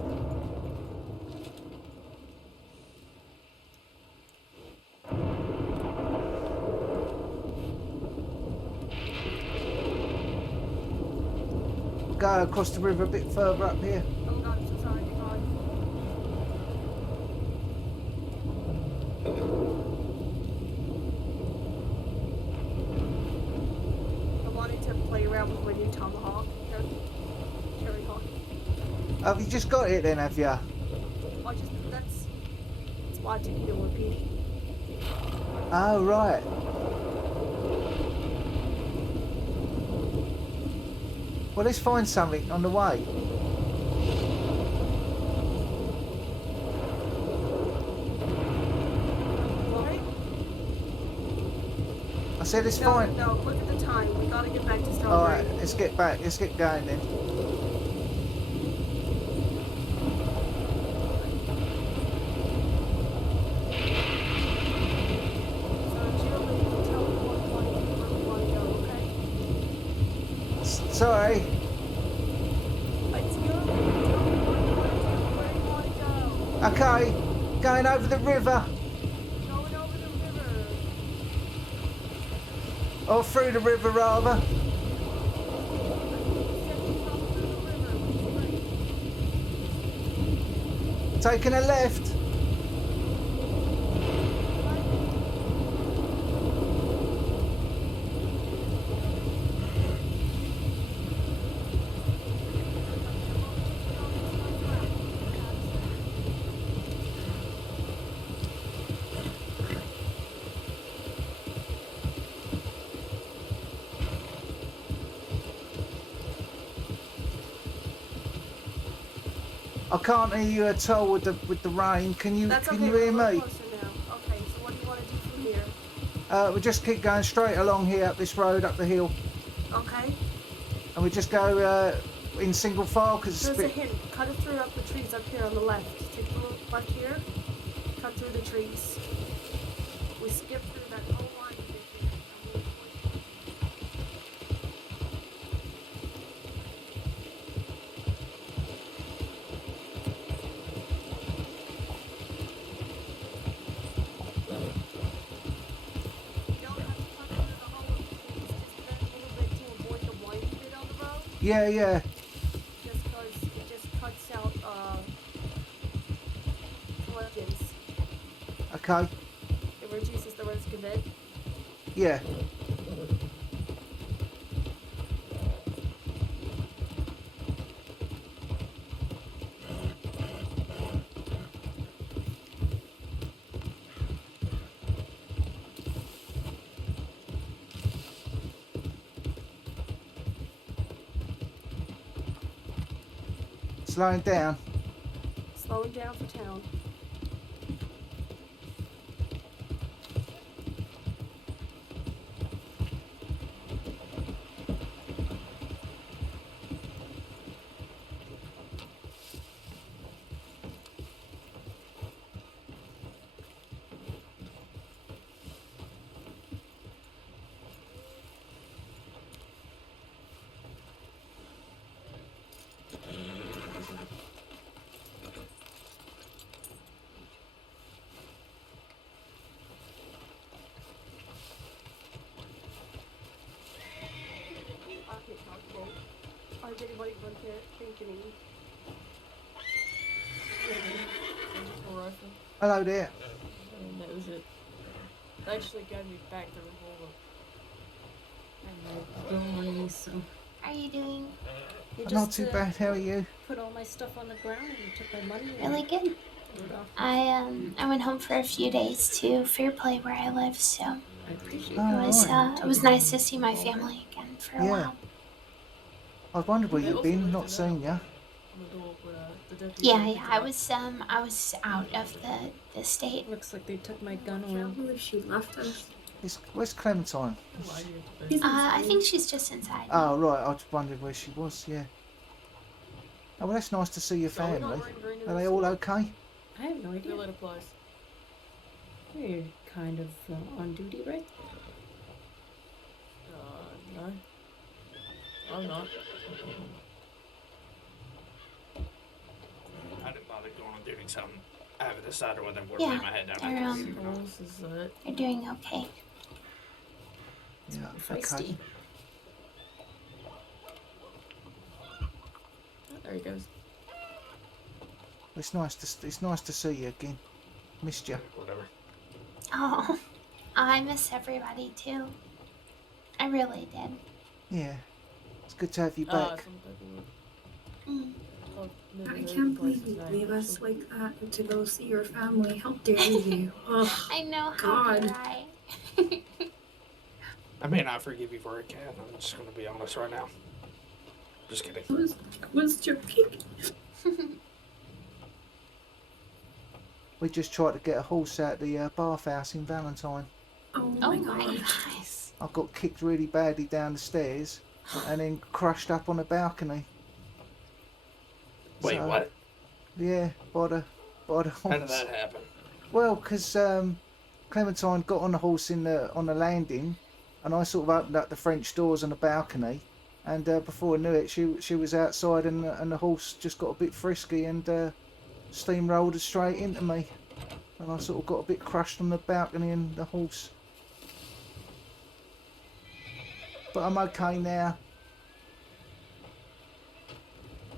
Go across the river a bit further up here. Oh god, I'm so sorry, God. I wanted to play around with my new tomahawk. Cherry hawk. Have you just got it then, have you? That's why I didn't do repeat. Oh, right. Well, let's find something on the way. What? I said let's No, find... no, look at the time. We gotta get back to Strawberry. Alright, let's get back. Let's get going then. Sorry. Okay, going over the river. Going over the river. Or through the river, rather. Taking a left. I can't hear you at all with the rain. Can you That's okay, can you we're hear a little me? closer now. Okay, so what do you want to do from here? We just keep going straight along here up this road up the hill, Okay. and we just go in single file because it's a There's a bit. hint. Cut it through up the trees up here on the left. Take the left here. Cut through the trees. We skip through that whole line you did here. And you don't have to cut through the whole of the trees. Just bend a little bit to avoid the winding bit on the road. Yeah, yeah. Just because it just cuts out collisions. Okay. It reduces the risk of it. Yeah. Slowing down. Slowing down for town. think anybody would think any. Surgical rifle. Hello there. And that was it. Actually got me back the revolver. Good morning, so. How are you doing? You Not too bad. How are you? Put all my stuff on the ground and you took my money. Really good. I went home for a few days to Fairplay where I live, so I appreciate Oh, it was nice to see my family again for a Yeah. while. I wondered where you've been. Not seen you. On the door where the deputy. Yeah, I was out of the state. Looks like they took my gun I can't oil. believe she left us. Where's Clementine? I think she's just inside. Oh, right. I just wondered where she was. Yeah. Oh, well, that's nice to see your So we're not family. rendering Are they this all one? okay? I have no idea what applies. You're kind of on duty, right? No. I'm not. I didn't bother going on duty, so I haven't decided whether I'm going to Yeah, lay my head down. they're, after the meeting or not. This is They're doing okay. Yeah. feisty. Okay. Oh, there he goes. It's nice to see you again. Missed you. Whatever. Oh, I miss everybody too. I really did. Yeah. It's good to have you Ah, back. some paperwork. Mm. Oh, I maybe can't the believe place is you not leave us actually- like that to go see your family. How dare you? Ugh. I know how God. dare I. I may not forgive you for it, Kat. I'm just going to be honest right now. Just kidding. Was joking. We just tried to get a horse out the bathhouse in Valentine. Oh Oh my my god. gosh. I got kicked really badly down the stairs and then crushed up on the balcony. Wait, So, what? Yeah, by the horse. How did that happen? Well, because Clementine got on the horse on the landing, and I sort of opened up the French doors on the balcony, and before I knew it, she was outside, and the horse just got a bit frisky and steamrolled her straight into me, and I sort of got a bit crushed on the balcony and the horse. But I'm okay now.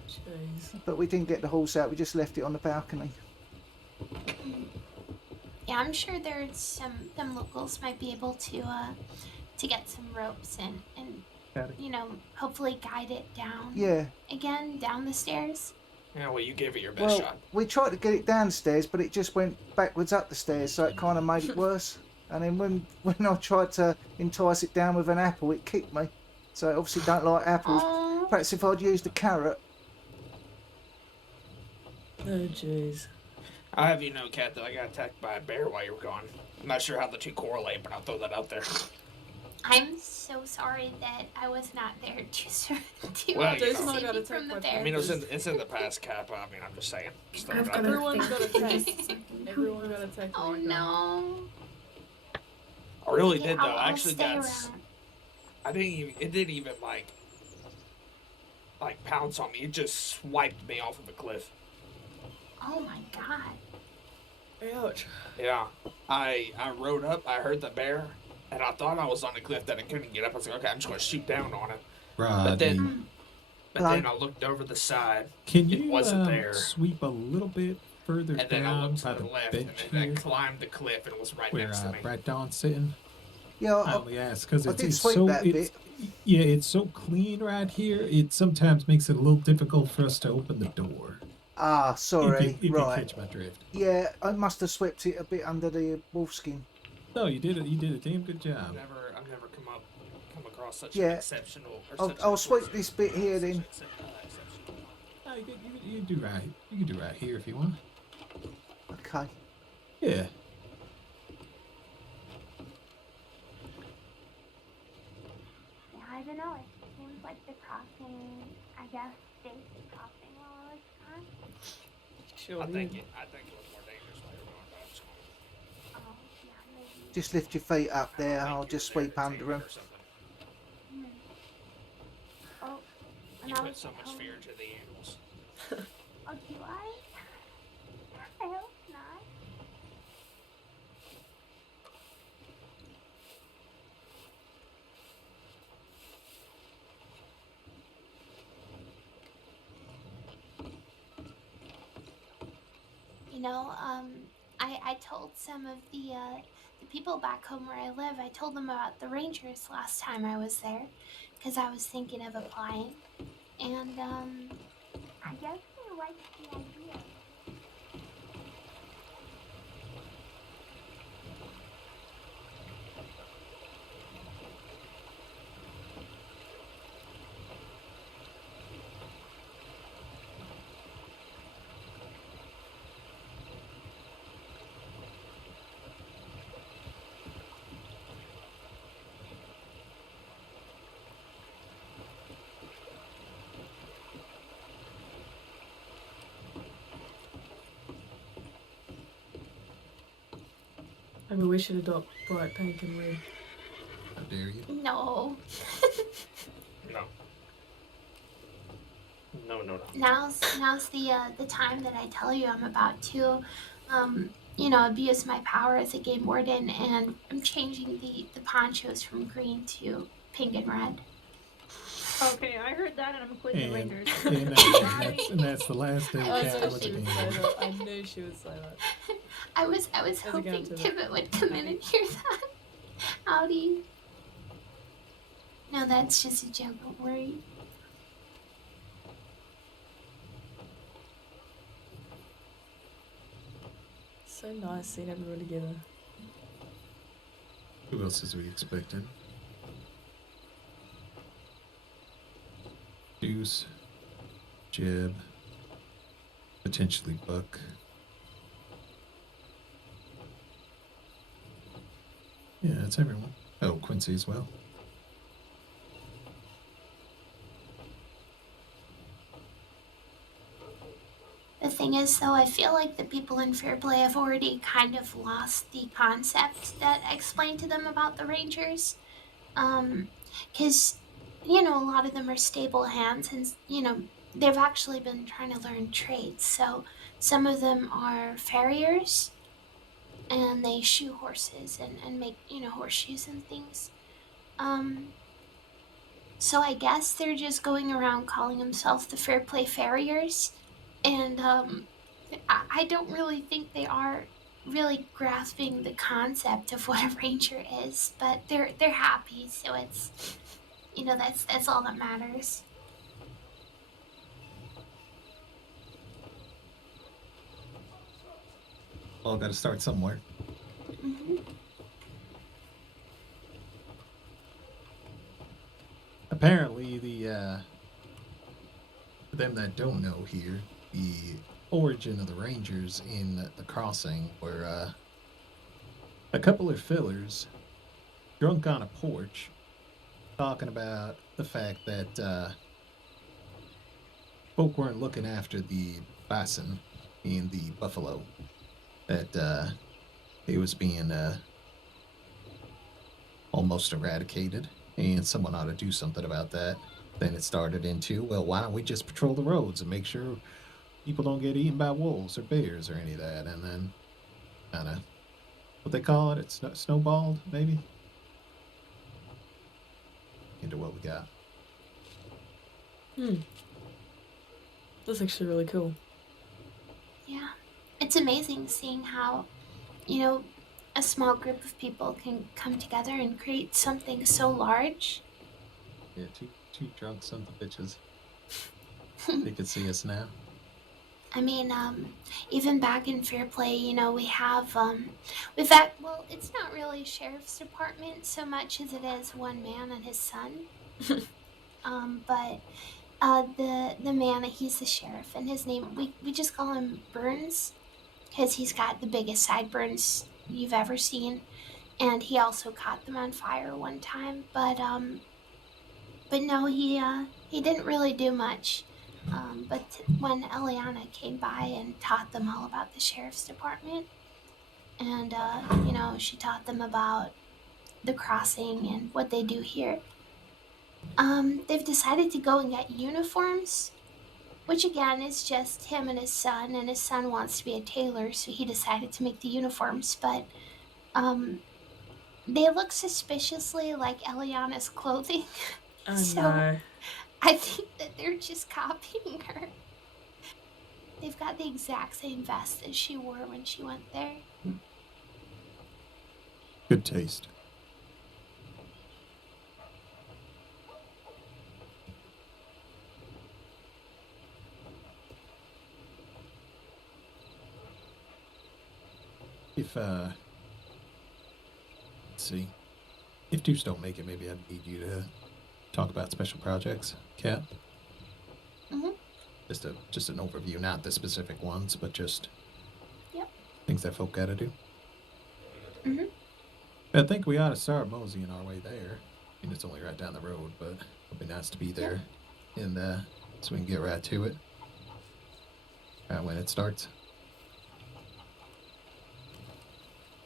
Jeez. But we didn't get the horse out. We just left it on the balcony. Yeah, I'm sure there's them locals might be able to get some ropes and hopefully guide it down. Yeah. Again, down the stairs. Yeah, well, you gave it your best Well, shot. we tried to get it downstairs, but it just went backwards up the stairs, so it kind of made it worse. And then when I tried to entice it down with an apple, it kicked me. So it obviously don't like apples. Oh, Perhaps if I'd used a carrot. Oh, jeez. I'll have you know, Kat, that I got attacked by a bear while you were gone. I'm not sure how the two correlate, but I'll throw that out there. I'm so sorry that I was not there to Well, you save know. me Got attacked from the by bear. I mean, it's in the past, Kat, but I mean, I'm just saying. Just throwing I've it out got there. Everyone got attacked. Second. Everyone got attacked. Oh right now. no. I really Okay, did, though. I'll I actually stay got... around. It didn't even, like pounce on me. It just swiped me off of a cliff. Oh my god. Ouch. Yeah. I rode up, I heard the bear, and I thought I was on a cliff that I couldn't get up. I was like, okay, I'm just going to shoot down on it. Rodney, But then I looked over the side, can it you wasn't there. sweep a little bit further and then I down looked by to the the left, bench and then here, I climbed the cliff, and it was right where next to me. Brad Dawn's sitting? Yeah, I only ask because I it's, did it's sweep so that it's yeah, it's so clean right here. It sometimes makes it a little difficult for us to open the door. sorry. If you Right. catch my drift. Yeah, I must have swept it a bit under the wolf skin. No, you did it. You did a damn good I've job. never come across such Yeah. an exceptional. I'll sweep this bit here then. Exceptional. No, you can do right. You can do right here if you want. Okay. Yeah. Yeah, I don't know. It seems like the crossing, I guess, stayed crossing while I was gone. Sure. I think it was more dangerous while you were gone, but I'm just going Oh, yeah, maybe. Just lift your feet up there. I'll think just you were sweep there to under take it them. or something. Oh, and You I put was so much home. fear into the animals. Oh, do I? I hope not. You know, I told some of the people back home where I live, I told them about the Rangers last time I was there because I was thinking of applying. And, I guess they liked the idea. Maybe we should adopt bright pink and red. How dare you? no. No. No. Now's the time that I tell you I'm about to, you know, abuse my power as a game warden, and I'm changing the ponchos from green to pink and red. Okay, I heard that, and I'm quitting the And, Rangers. and that's the last day I of knew Catholic she would being. say that. I knew she would say that. I was How's it hoping going to the- Tibbet would come in and hear that. Howdy. No, that's just a joke. Don't worry. So nice seeing everyone together. Who else is we expecting? Deuce, Jeb, potentially Buck. Yeah, that's everyone. Oh, Quincy as well. The thing is, though, I feel like the people in Fairplay have already kind of lost the concept that I explained to them about the Rangers. Because, you know, a lot of them are stable hands, and, you know, they've actually been trying to learn trades. So some of them are farriers, and they shoe horses and make, you know, horseshoes and things. So I guess they're just going around calling themselves the Fairplay Farriers, and I don't really think they are really grasping the concept of what a ranger is, but they're happy, so it's, you know, that's all that matters. All got to start somewhere. Mm-hmm. Apparently, for them that don't know here, the origin of the Rangers in the crossing were a couple of fillers drunk on a porch talking about the fact that folk weren't looking after the bison and the buffalo, that it was being almost eradicated, and someone ought to do something about that. Then it started into, well, why don't we just patrol the roads and make sure people don't get eaten by wolves or bears or any of that? And then, kind of, what they call it, it's snowballed, maybe, into what we got. That's actually really cool. Yeah, it's amazing seeing how, you know, a small group of people can come together and create something so large. Yeah, two drunk sons of bitches. They could see us now. I mean, even back in Fairplay, you know, we've had, well, it's not really sheriff's department so much as it is one man and his son. But the man, he's the sheriff, and his name, we just call him Burns, because he's got the biggest sideburns you've ever seen, and he also caught them on fire one time. But no, he didn't really do much. But when Eliana came by and taught them all about the sheriff's department, and you know, she taught them about the crossing and what they do here, they've decided to go and get uniforms, which again is just him and his son wants to be a tailor, so he decided to make the uniforms. But they look suspiciously like Eliana's clothing. Oh, so, no. I think that they're just copying her. No. They've got the exact same vest that she wore when she went there. Good taste. If, let's see. If Deuce don't make it, maybe I'd need you to talk about special projects, Kat. Mm-hmm. Just an overview, not the specific ones, but just Yep. things that folk gotta do. Mm-hmm. I think we ought to start moseying our way there. I mean, it's only right down the road, but it'll be nice to be there, and so we can get right to it. Right when it starts.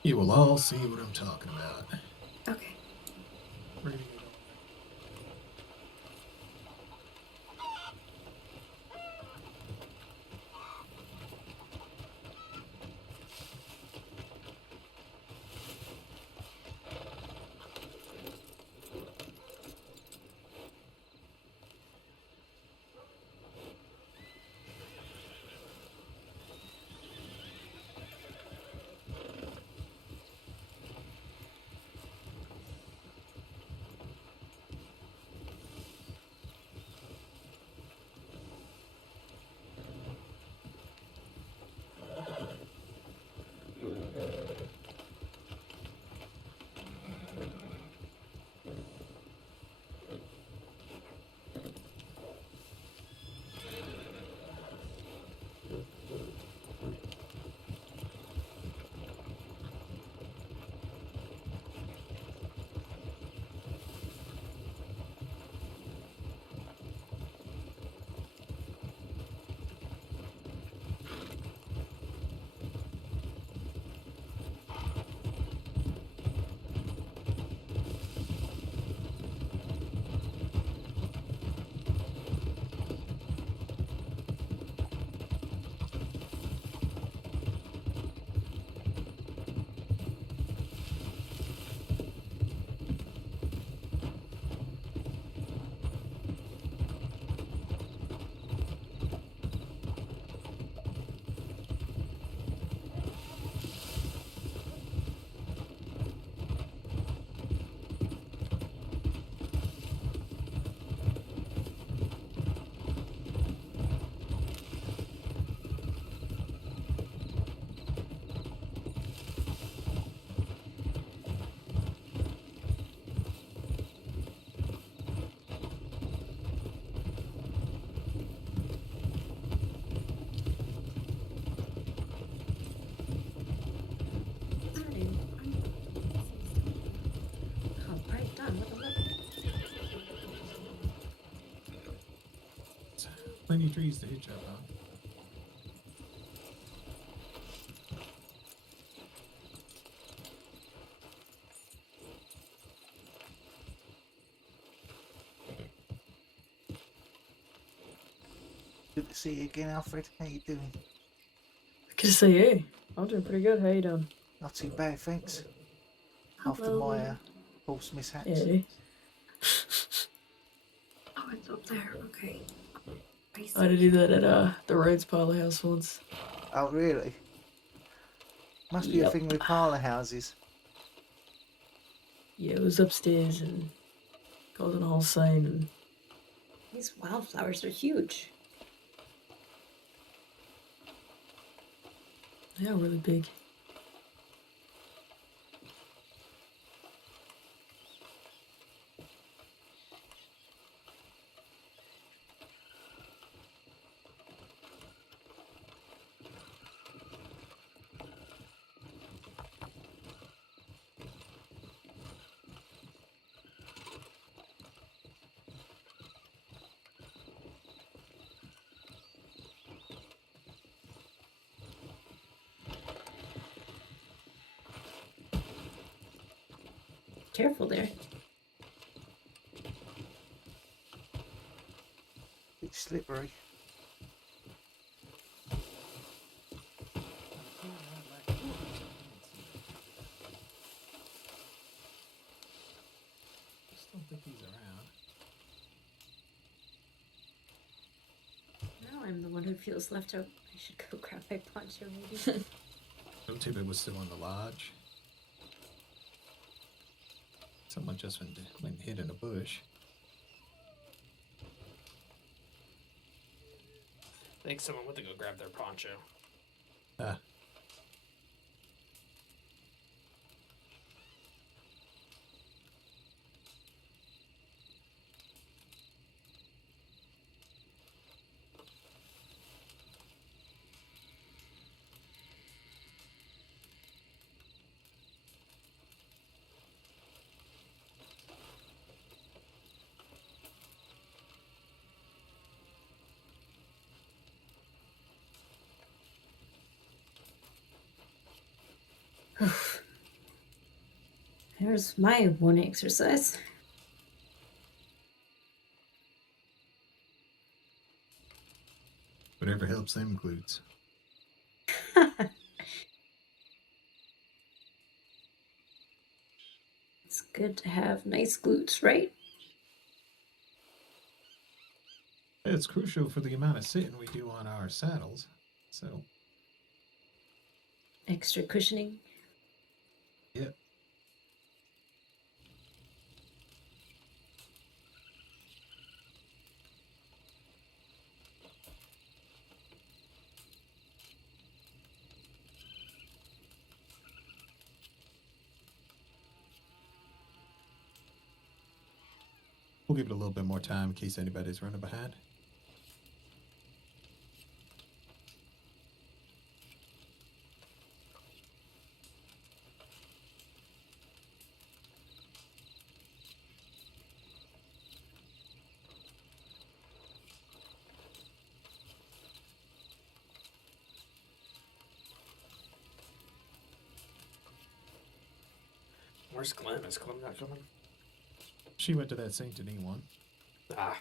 You will all see what I'm talking about. Okay. Ready to go. Alright, done. Look, look. Plenty of trees to hitch up on. Good to see you again, Alfred. How you doing? Good to see you. I'm doing pretty good. How you doing? Not too bad, thanks. After Hello. my horse mishaps. Yeah. Oh, it's up there. Okay. I had to do that at the Rhodes Parlour House once. Oh, really? Must be a Yep. thing with parlour houses. Yeah, it was upstairs and causing a whole scene. And These wildflowers are huge. they are really big. Careful there. Bit slippery. Just don't think he's around. Now I'm the one who feels left out. I should go grab my poncho maybe. No Tibbet was still in the lodge. Someone just went and hid in a bush. I think someone went to go grab their poncho. Ah. There's my morning exercise. Whatever helps them glutes. It's good to have nice glutes, right? It's crucial for the amount of sitting we do on our saddles. So, Extra cushioning. yep. We'll give it a little bit more time in case anybody's running behind. Where's Clem? Is Clem not coming? She went to that Saint Denis one. Ah.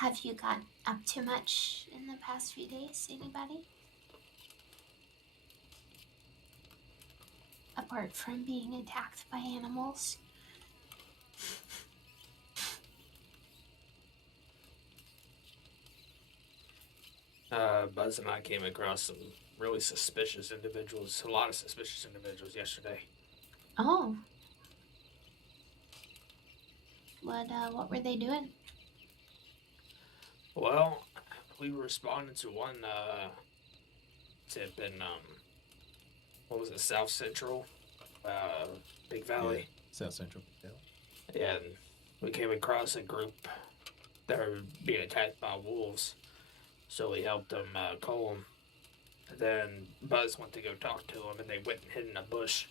Have you got up to much in the past few days? Anybody? Apart from being attacked by animals. Buzz and I came across some really suspicious individuals, a lot of suspicious individuals yesterday. Oh. What were they doing? Well, we were responding to one tip in what was it, South Central, Big Valley. Yeah, South Central. Yeah. Yeah, and we came across a group that were being attacked by wolves, so we helped them cull them. And then Buzz went to go talk to them, and they went and hid in a bush.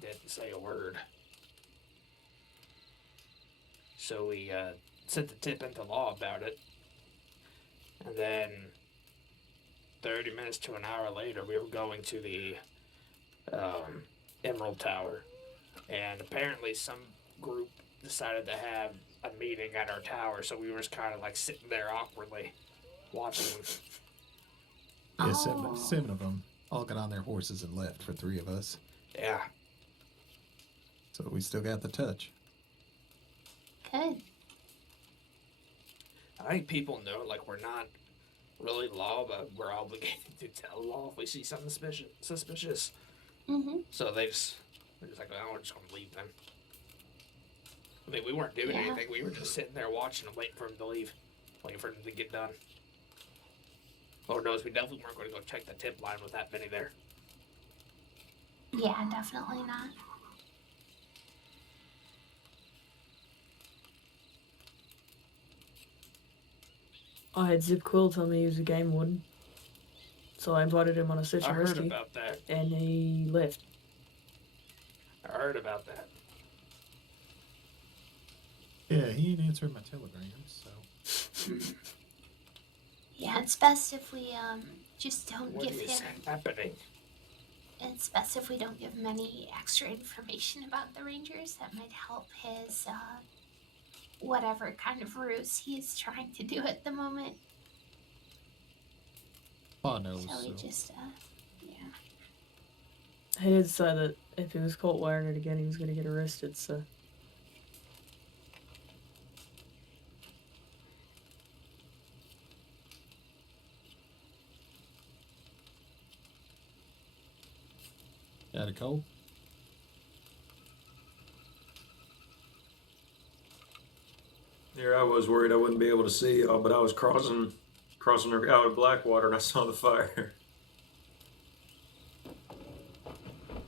Didn't say a word. So we sent the tip into law about it. And then 30 minutes to an hour later, we were going to the Emerald Tower. And apparently some group decided to have a meeting at our tower, so we were just kind of like sitting there awkwardly watching them. Yeah, seven of them all got on their horses and left for 3 of us. Yeah. So we still got the touch. Good. I think people know, like, we're not really law, but we're obligated to tell law if we see something suspicious. Mm-hmm. So they're just like, well, we're just going to leave then. I mean, we weren't doing anything. We were just sitting there watching them, waiting for them to leave. Waiting for them to get done. Lord knows we definitely weren't going to go check the tip line with that many there. Yeah, definitely not. I had Zip Quill tell me he was a game warden. So I invited him on a search I and heard rescue. about that. And he left. I heard about that. Yeah, he ain't answering my telegrams, so. Yeah, it's best if we just don't What give is him. happening? It's best if we don't give him any extra information about the Rangers. That might help his whatever kind of ruse he's trying to do at the moment. Oh, no, So we so. just yeah. He did say that if he was caught wearing it again, he was going to get arrested, so. Got a cold? Here I was worried I wouldn't be able to see y'all, but I was crossing out of Blackwater and I saw the fire.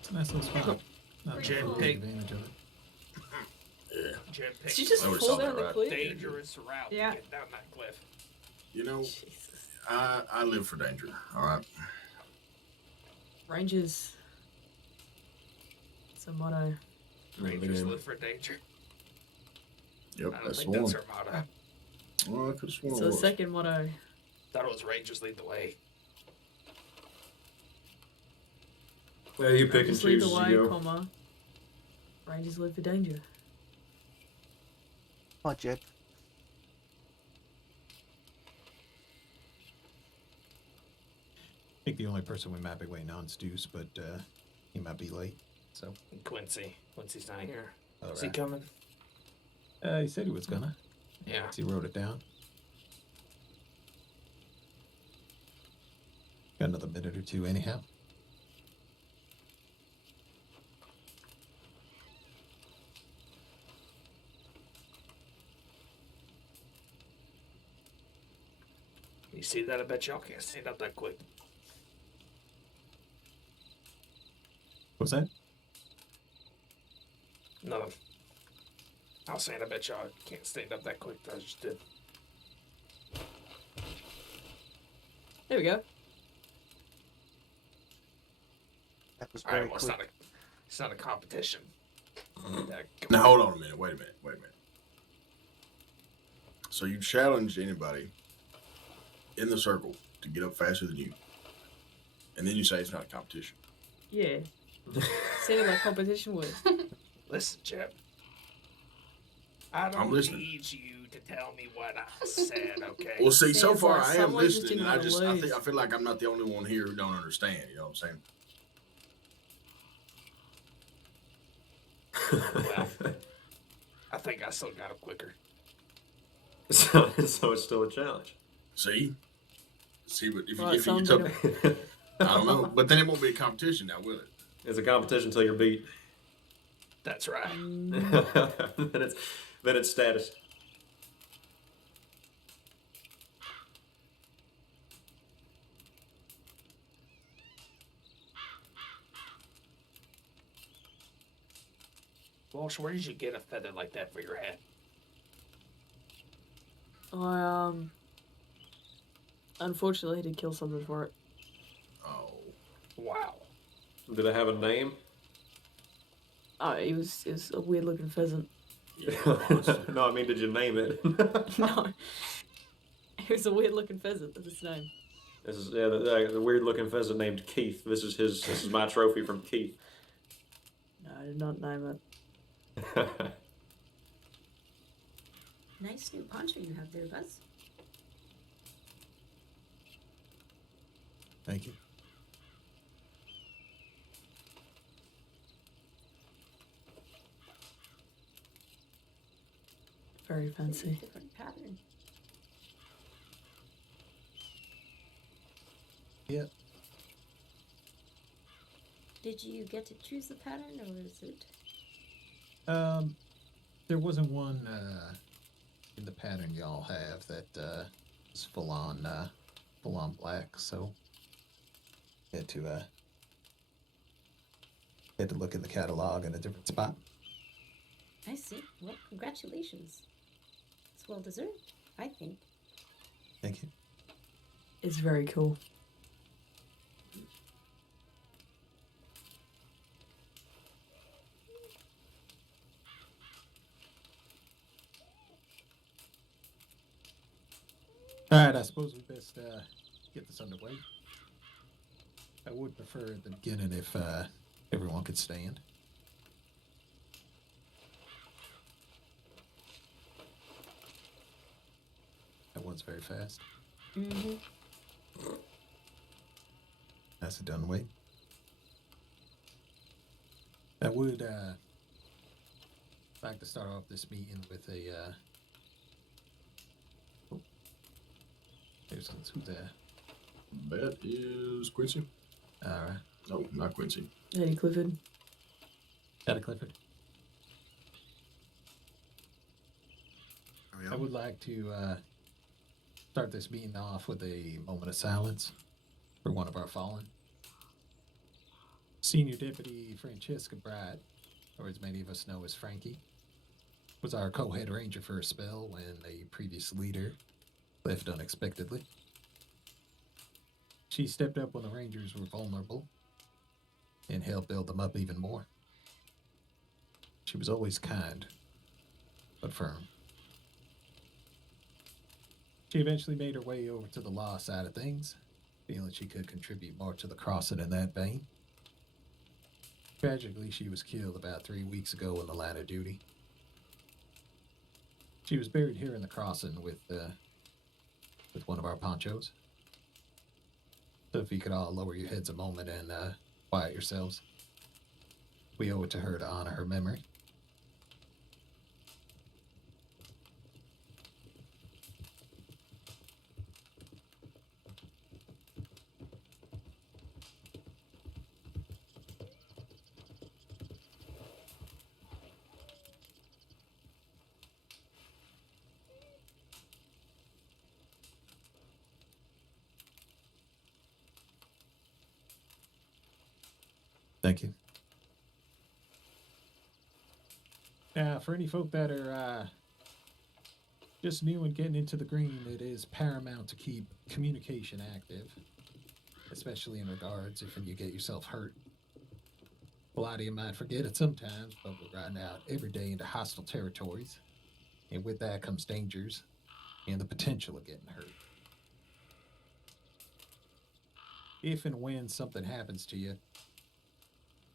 It's a nice little spot. Not Jet sure pig. advantage of it. Yeah. Jet pick. Did you just I would've fall saw down that, the right? cliff? Dangerous route Yeah. to get down that cliff. You know, I live for danger. All right. Rangers. It's a motto. Rangers live for danger. Yep, I don't that's think the that's one. our motto. Well, I could have sworn It's it the was. second motto. Thought it was Rangers lead the way. Yeah, you pick and Rangers lead choose the as way, you go. comma. Rangers live for danger. Hi, Jeb. I think the only person we might be waiting on is Deuce, but he might be late, so. And Quincy. Quincy's not here. All Is he right. coming? He said he was gonna. Yeah. He wrote it down. Got another minute or two, anyhow. You see that? I bet y'all can't stand up that quick. What's that? Nothing. I was saying I bet y'all can't stand up that quick. I just did. There we go. That was All right, very well, quick. it's not a competition. Now hold on a minute. Wait a minute. So you challenge anybody in the circle to get up faster than you, and then you say it's not a competition. Yeah. Sounded like competition words. Listen, Jeb. I I'm don't listening. need you to tell me what I said, okay? Well, see, so Sounds far like I am someone just listening, didn't and wanna I lose. feel like I'm not the only one here who don't understand. You know what I'm saying? Well, I think I still got him quicker. So it's still a challenge. See, but if Right, you some took, didn't- I don't know, but then it won't be a competition now, will it? It's a competition until you're beat. That's right. then it's status. Walsh, where did you get a feather like that for your head? I unfortunately did kill something for it. Oh, wow. Did it have a name? Oh, it was a weird looking pheasant. No, I mean, did you name it? No. It was a weird looking pheasant, that's its name. This is the weird looking pheasant named Keith. This is my trophy from Keith. No, I did not name it. Nice new poncho you have there, Buzz. Thank you. Very fancy. Different pattern. Yep. Did you get to choose the pattern, or is it? There wasn't one in the pattern y'all have that is full on black, so had to look in the catalog in a different spot. I see. Well, congratulations. It's well deserved, I think. Thank you. It's very cool. All right, I suppose we best get this underway. I would prefer at the beginning if everyone could stand. That was very fast. Mm-hmm. That's a done way. I would like to start off this meeting with a. There's who's there? That is Quincy. All right. No, not Quincy. Eddie Clifford. Eddie Clifford. I would like to start this meeting off with a moment of silence for one of our fallen. Senior Deputy Francesca Bright, or as many of us know as Frankie, was our co-head ranger for a spell when a previous leader left unexpectedly. She stepped up when the Rangers were vulnerable and helped build them up even more. She was always kind, but firm. She eventually made her way over to the law side of things, feeling she could contribute more to the crossing in that vein. Tragically, she was killed about 3 weeks ago in the line of duty. She was buried here in the crossing with one of our ponchos. So if you could all lower your heads a moment and quiet yourselves. We owe it to her to honor her memory. Thank you. Now, for any folk that are just new and getting into the green, it is paramount to keep communication active, especially in regards if you get yourself hurt. A lot of you might forget it sometimes, but we're riding out every day into hostile territories, and with that comes dangers and the potential of getting hurt. If and when something happens to you,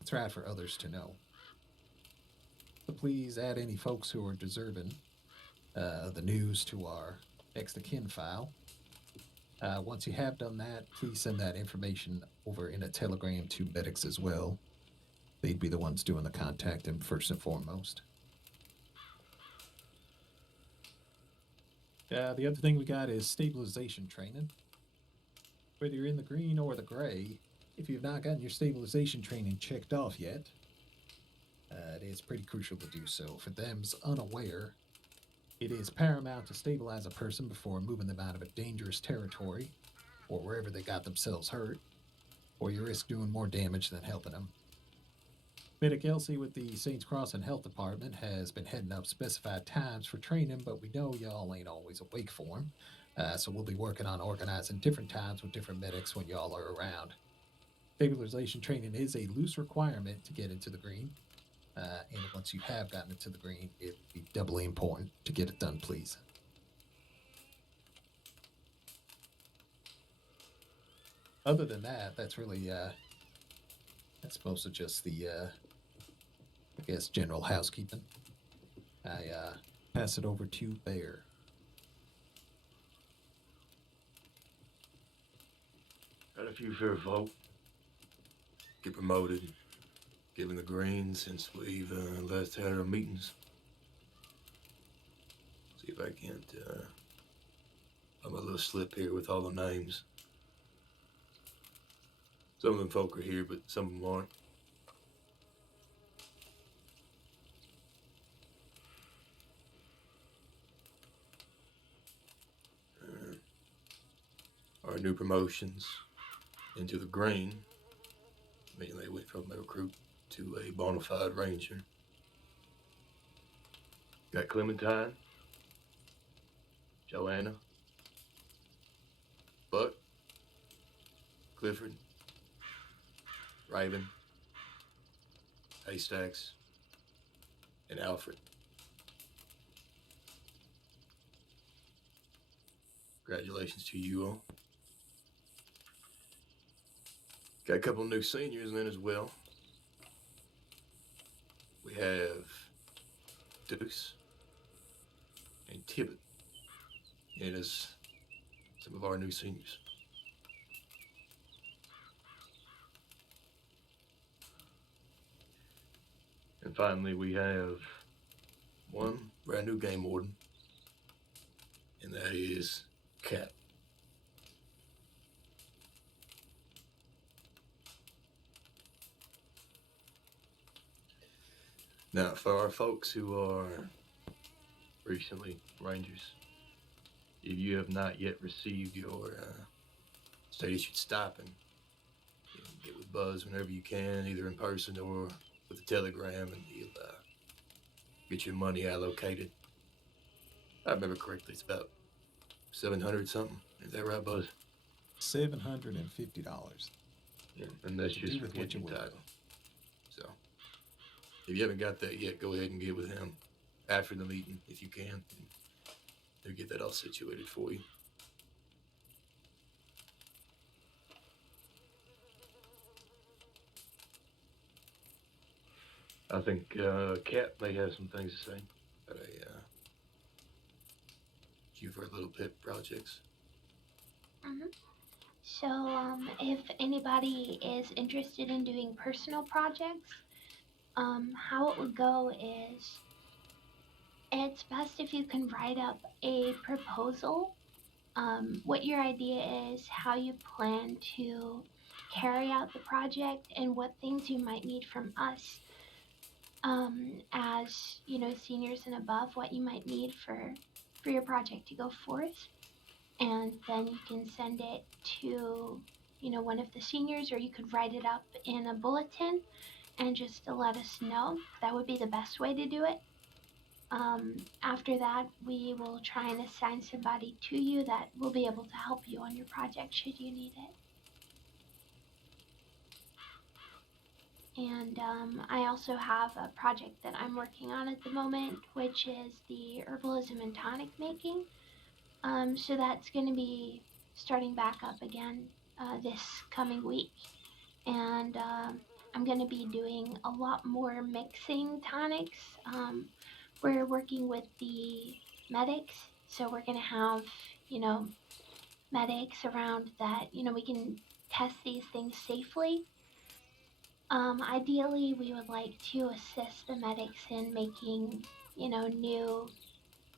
it's right for others to know. So please add any folks who are deserving the news to our next of kin file. Once you have done that, please send that information over in a telegram to medics as well. They'd be the ones doing the contacting first and foremost. The other thing we got is stabilization training. Whether you're in the green or the gray, if you've not gotten your stabilization training checked off yet, it is pretty crucial to do so. For them's unaware, it is paramount to stabilize a person before moving them out of a dangerous territory or wherever they got themselves hurt, or you risk doing more damage than helping them. Medic Elsie with the Saints Crossing Health Department has been heading up specified times for training, but we know y'all ain't always awake for them. So we'll be working on organizing different times with different medics when y'all are around. Stabilization training is a loose requirement to get into the green. And once you have gotten into the green, it would be doubly important to get it done, please. Other than that, that's really, that's most of just the, I guess, general housekeeping. I pass it over to Bear. Got a few fair folk. Get promoted. Given the green since we've last had our meetings. See if I can't find my little slip here with all the names. Some of them folk are here, but some of them aren't. Our new promotions into the green. I mean, they went from a recruit to a bona fide ranger. Got Clementine, Joanna, Buck, Clifford, Raven, Haystacks, and Alfred. Congratulations to you all. Got a couple new seniors in as well. We have Deuce and Tibbet in as some of our new seniors. And finally, we have one brand new game warden, and that is Cat. Now, for our folks who are recently Rangers, if you have not yet received your state issued stipend, get with Buzz whenever you can, either in person or with a telegram, and he'll get your money allocated. I remember correctly, it's about 700 something. Is that right, Buzz? $750. Yeah, and that's just for getting your title. So, if you haven't got that yet, go ahead and get with him after the meeting if you can. They'll get that all situated for you. I think Kat may have some things to say about a few of our little pet projects. So, if anybody is interested in doing personal projects, how it would go is it's best if you can write up a proposal, what your idea is, how you plan to carry out the project, and what things you might need from us as seniors and above, what you might need for your project to go forth. And then you can send it to one of the seniors, or you could write it up in a bulletin and just to let us know. That would be the best way to do it. After that, we will try and assign somebody to you that will be able to help you on your project should you need it. And I also have a project that I'm working on at the moment, which is the herbalism and tonic making. So that's going to be starting back up again this coming week. And I'm going to be doing a lot more mixing tonics. We're working with the medics, so we're going to have, medics around that, we can test these things safely. Ideally, we would like to assist the medics in making, new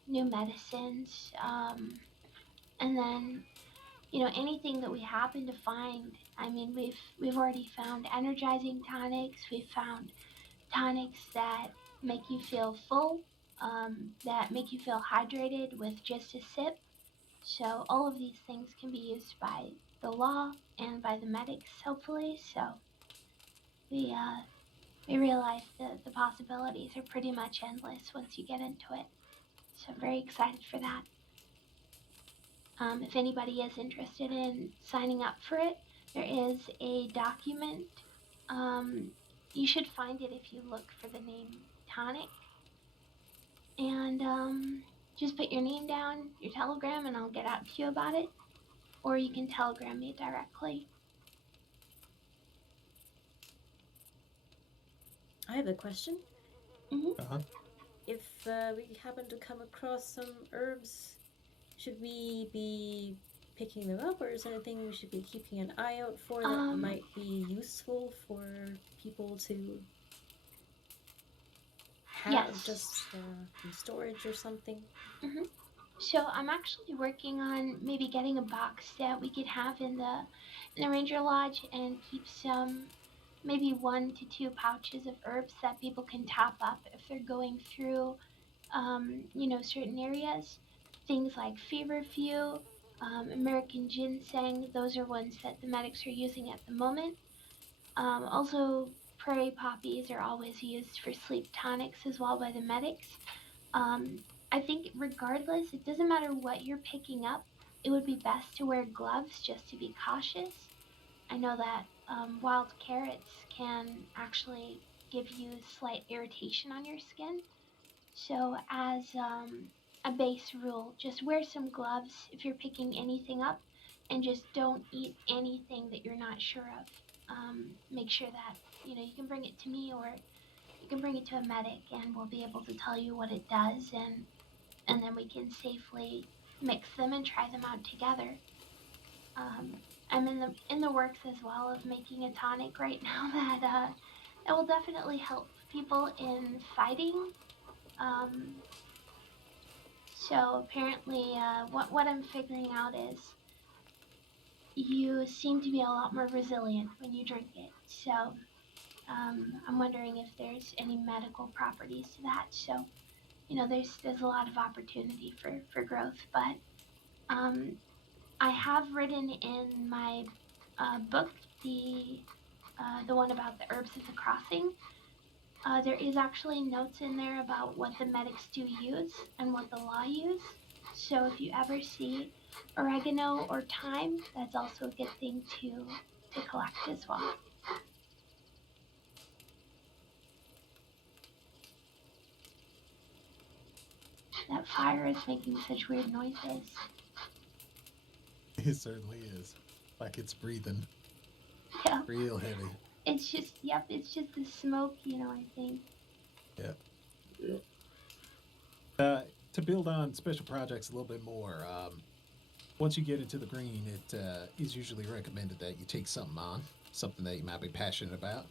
medicines. And then, anything that we happen to find. I mean, we've already found energizing tonics. We've found tonics that make you feel full, that make you feel hydrated with just a sip. So all of these things can be used by the law and by the medics, hopefully. So we realize that the possibilities are pretty much endless once you get into it. So I'm very excited for that. If anybody is interested in signing up for it, there is a document. You should find it if you look for the name Tonic. And just put your name down, your telegram, and I'll get out to you about it. Or you can telegram me directly. I have a question. Uh-huh. If we happen to come across some herbs, should we be picking them up, or is there anything we should be keeping an eye out for that might be useful for people to have just in storage or something? So I'm actually working on maybe getting a box that we could have in the Ranger Lodge and keep some, maybe 1 to 2 pouches of herbs that people can top up if they're going through, certain areas. Things like feverfew, American ginseng, those are ones that the medics are using at the moment. Also, prairie poppies are always used for sleep tonics as well by the medics. I think regardless, it doesn't matter what you're picking up. it would be best to wear gloves just to be cautious. I know that wild carrots can actually give you slight irritation on your skin. So, as a base rule, just wear some gloves if you're picking anything up, and just don't eat anything that you're not sure of. Make sure that you can bring it to me, or you can bring it to a medic, and we'll be able to tell you what it does, and then we can safely mix them and try them out together. I'm in the works as well of making a tonic right now that will definitely help people in fighting. Um, so apparently, what I'm figuring out is you seem to be a lot more resilient when you drink it. So I'm wondering if there's any medical properties to that. So there's a lot of opportunity for growth, but I have written in my book the one about the herbs at the crossing. There is actually notes in there about what the medics do use and what the law use. So if you ever see oregano or thyme, that's also a good thing to collect as well. That fire is making such weird noises. It certainly is. Like it's breathing. Yeah. Real heavy. It's just the smoke, I think. Yeah. To build on special projects a little bit more, once you get into the green, it is usually recommended that you take something on, something that you might be passionate about,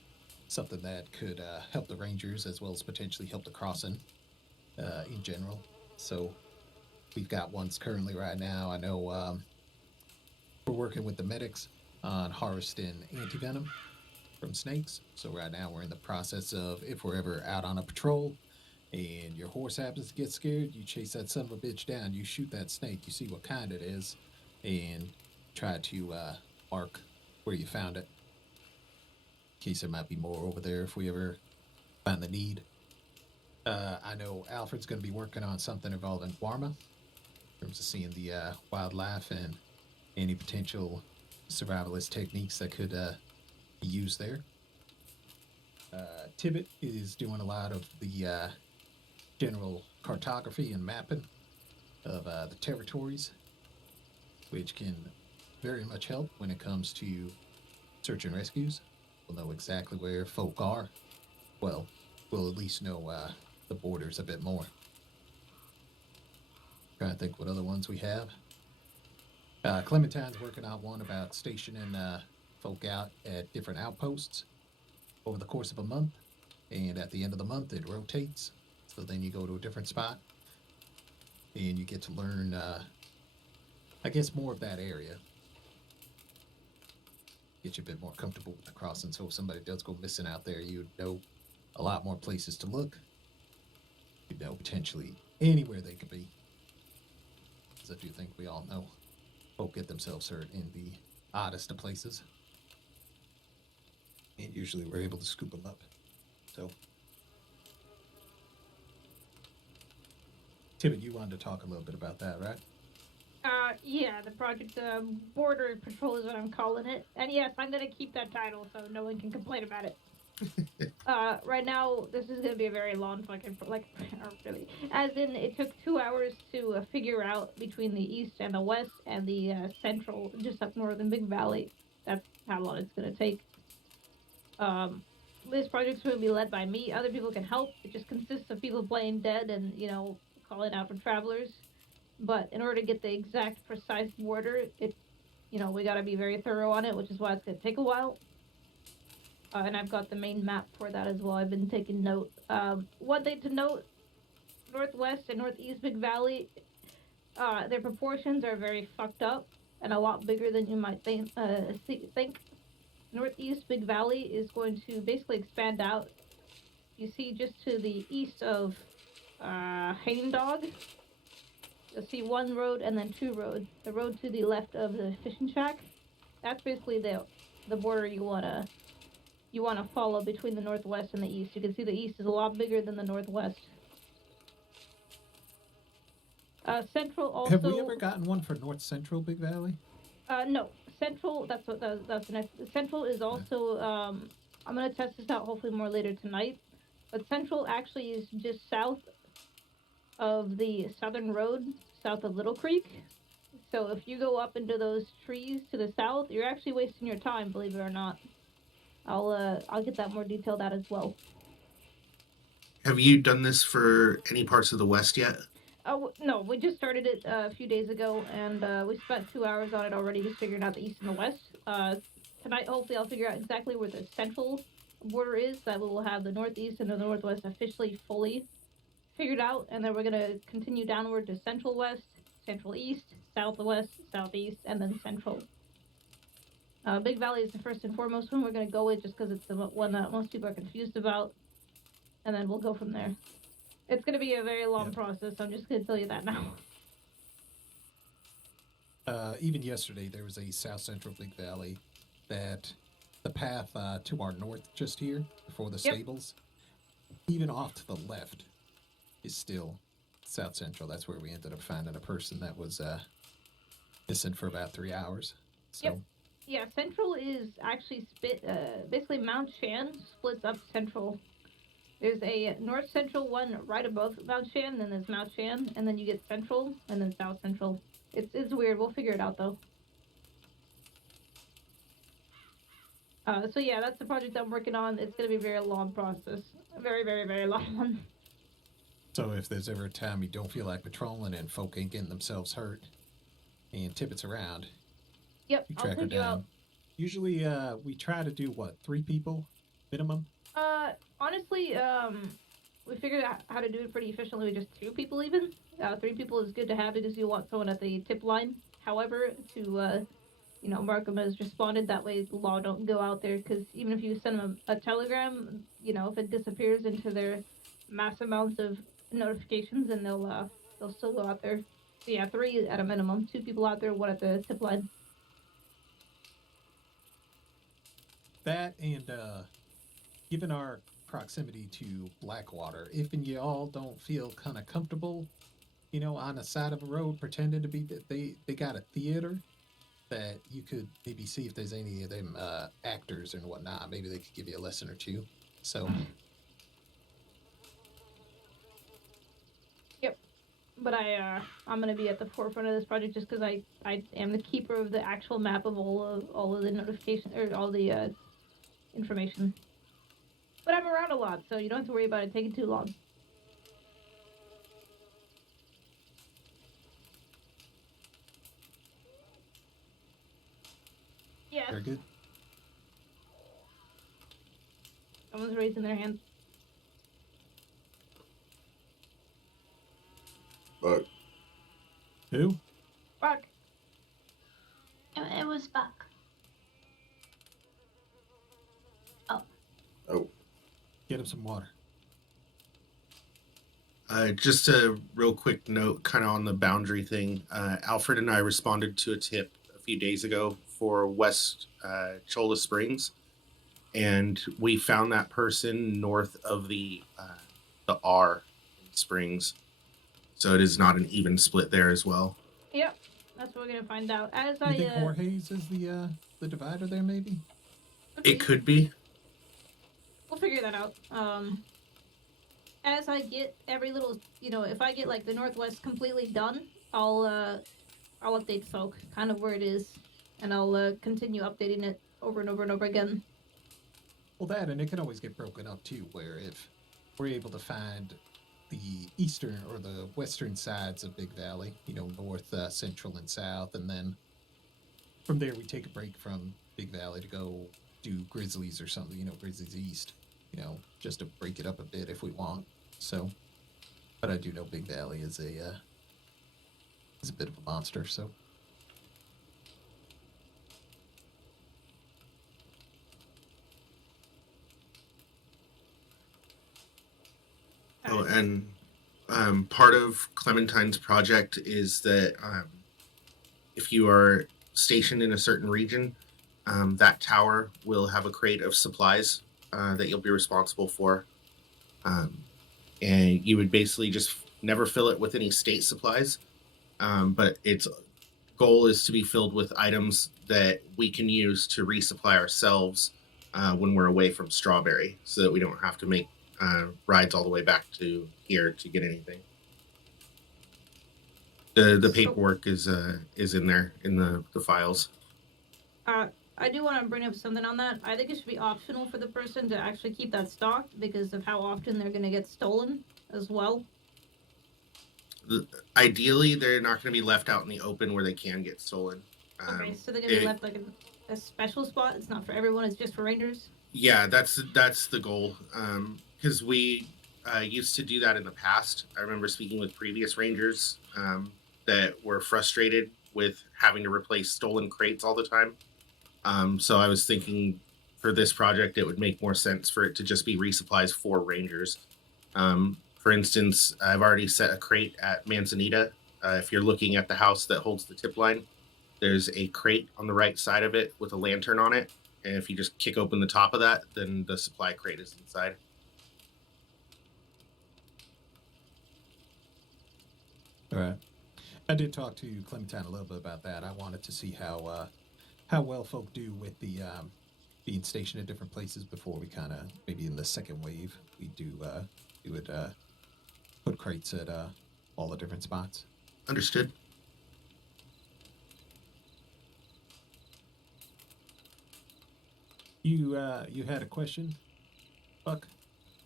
something that could help the Rangers as well as potentially help the crossing in general. So we've got ones currently right now. I know we're working with the medics on harvesting antivenom from snakes. So right now we're in the process of, if we're ever out on a patrol and your horse happens to get scared, you chase that son of a bitch down, you shoot that snake, you see what kind it is, and try to mark where you found it, in case there might be more over there if we ever find the need. I know Alfred's going to be working on something involving Guarma, in terms of seeing the wildlife and any potential survivalist techniques that could be used there. Tibbet is doing a lot of the general cartography and mapping of the territories, which can very much help when it comes to search and rescues. We'll know exactly where folk are. Well, we'll at least know the borders a bit more. Trying to think what other ones we have. Clementine's working on one about stationing folk out at different outposts over the course of a month, and at the end of the month it rotates. So then you go to a different spot, and you get to learn, I guess, more of that area. Get you a bit more comfortable with the crossing, so if somebody does go missing out there, you know a lot more places to look. You know potentially anywhere they could be. Because I do think we all know folk get themselves hurt in the oddest of places. And usually we're able to scoop them up. So, Tibbet, you wanted to talk a little bit about that, right? Yeah, the project Border Patrol is what I'm calling it. And yes, I'm gonna keep that title so no one can complain about it. Right now, this is gonna be a very long fucking, really. As in, it took 2 hours to figure out between the east and the west and the central, just up north in Big Valley. That's how long it's gonna take. This project's gonna be led by me. Other people can help. It just consists of people playing dead and, calling out for travelers. But in order to get the exact, precise border, we gotta be very thorough on it, which is why it's gonna take a while. And I've got the main map for that as well. I've been taking note. One thing to note, northwest and northeast Big Valley, their proportions are very fucked up and a lot bigger than you might think. Northeast Big Valley is going to basically expand out. You see just to the east of Haindog, you'll see one road and then two roads. The road to the left of the fishing shack, that's basically the border you wanna follow between the northwest and the east. You can see the east is a lot bigger than the northwest. Central also. Have we ever gotten one for North Central Big Valley? No. Central. That's the next. Central is also. I'm gonna test this out hopefully more later tonight. But Central actually is just south of the Southern Road, south of Little Creek. So if you go up into those trees to the south, you're actually wasting your time, believe it or not. I'll get that more detailed out as well. Have you done this for any parts of the West yet? No, we just started it a few days ago, and we spent 2 hours on it already, just figuring out the East and the West. Tonight, hopefully, I'll figure out exactly where the central border is. That we will have the Northeast and the Northwest officially fully figured out, and then we're gonna continue downward to Central West, Central East, Southwest, Southeast, and then Central. Big Valley is the first and foremost one we're gonna go with, just because it's the one that most people are confused about, and then we'll go from there. It's gonna be a very long process. I'm just gonna tell you that now. Even yesterday, there was a South Central Big Valley that the path to our north, just here before the stables, even off to the left, is still South Central. That's where we ended up finding a person that was missing for about 3 hours. So. Yep. Yeah, Central is actually basically Mount Shan splits up Central. There's a North Central one right above Mount Shan, then there's Mount Shan, and then you get Central, and then South Central. It's weird. We'll figure it out, though. So yeah, that's the project I'm working on. It's going to be a very long process. A very, very, very long one. So if there's ever a time you don't feel like patrolling and folk ain't getting themselves hurt, and Tippett's around, yep, you track her down. Usually, we try to do, 3 people minimum? Honestly, we figured out how to do it pretty efficiently with just 2 people even. 3 people is good to have because you want someone at the tip line. However, to, Markham has responded, that way the law don't go out there, because even if you send them a telegram, if it disappears into their mass amounts of notifications, then they'll still go out there. So yeah, 3 at a minimum. 2 people out there, 1 at the tip line. That and, given our proximity to Blackwater, if and you all don't feel kind of comfortable, on the side of a road pretending to be they got a theater that you could maybe see if there's any of them actors and whatnot. Maybe they could give you a lesson or 2. So. Yep. But I'm gonna be at the forefront of this project just because I am the keeper of the actual map of all of the notification or all the information. But I'm around a lot, so you don't have to worry about it taking too long. Yes. Very good. Someone's raising their hand. Buck. Who? Buck. It was Buck. Oh. Get him some water. Just a real quick note, kind of on the boundary thing. Alfred and I responded to a tip a few days ago for West Cholla Springs, and we found that person north of the R Springs. So it is not an even split there as well. Yep, that's what we're gonna find out. As You think Jorge's is the divider there, maybe? It could be. We'll figure that out. As I get every little, if I get like the Northwest completely done, I'll update Soak kind of where it is, and I'll continue updating it over and over and over again. Well, that, and it can always get broken up too, where if we're able to find the eastern or the western sides of Big Valley, north, central, and south, and then from there we take a break from Big Valley to go do Grizzlies or something, Grizzlies East, just to break it up a bit if we want. So, but I do know Big Valley is a bit of a monster, so. Oh, and part of Clementine's project is that if you are stationed in a certain region, that tower will have a crate of supplies that you'll be responsible for. And you would basically just never fill it with any state supplies. but its goal is to be filled with items that we can use to resupply ourselves when we're away from Strawberry, so that we don't have to make rides all the way back to here to get anything. The paperwork is in there in the files. I do want to bring up something on that. I think it should be optional for the person to actually keep that stocked because of how often they're going to get stolen as well. Ideally, they're not going to be left out in the open where they can get stolen. Okay, so they're going to be left like in a special spot. It's not for everyone. It's just for rangers. Yeah, that's the goal. Because we used to do that in the past. I remember speaking with previous rangers that were frustrated with having to replace stolen crates all the time. So I was thinking for this project, it would make more sense for it to just be resupplies for rangers. For instance, I've already set a crate at Manzanita. If you're looking at the house that holds the tip line, there's a crate on the right side of it with a lantern on it. And if you just kick open the top of that, then the supply crate is inside. All right. I did talk to Clementine a little bit about that. I wanted to see how well folk do with the being stationed at different places before we kind of, maybe in the second wave, we would put crates at all the different spots. Understood. You had a question, Buck?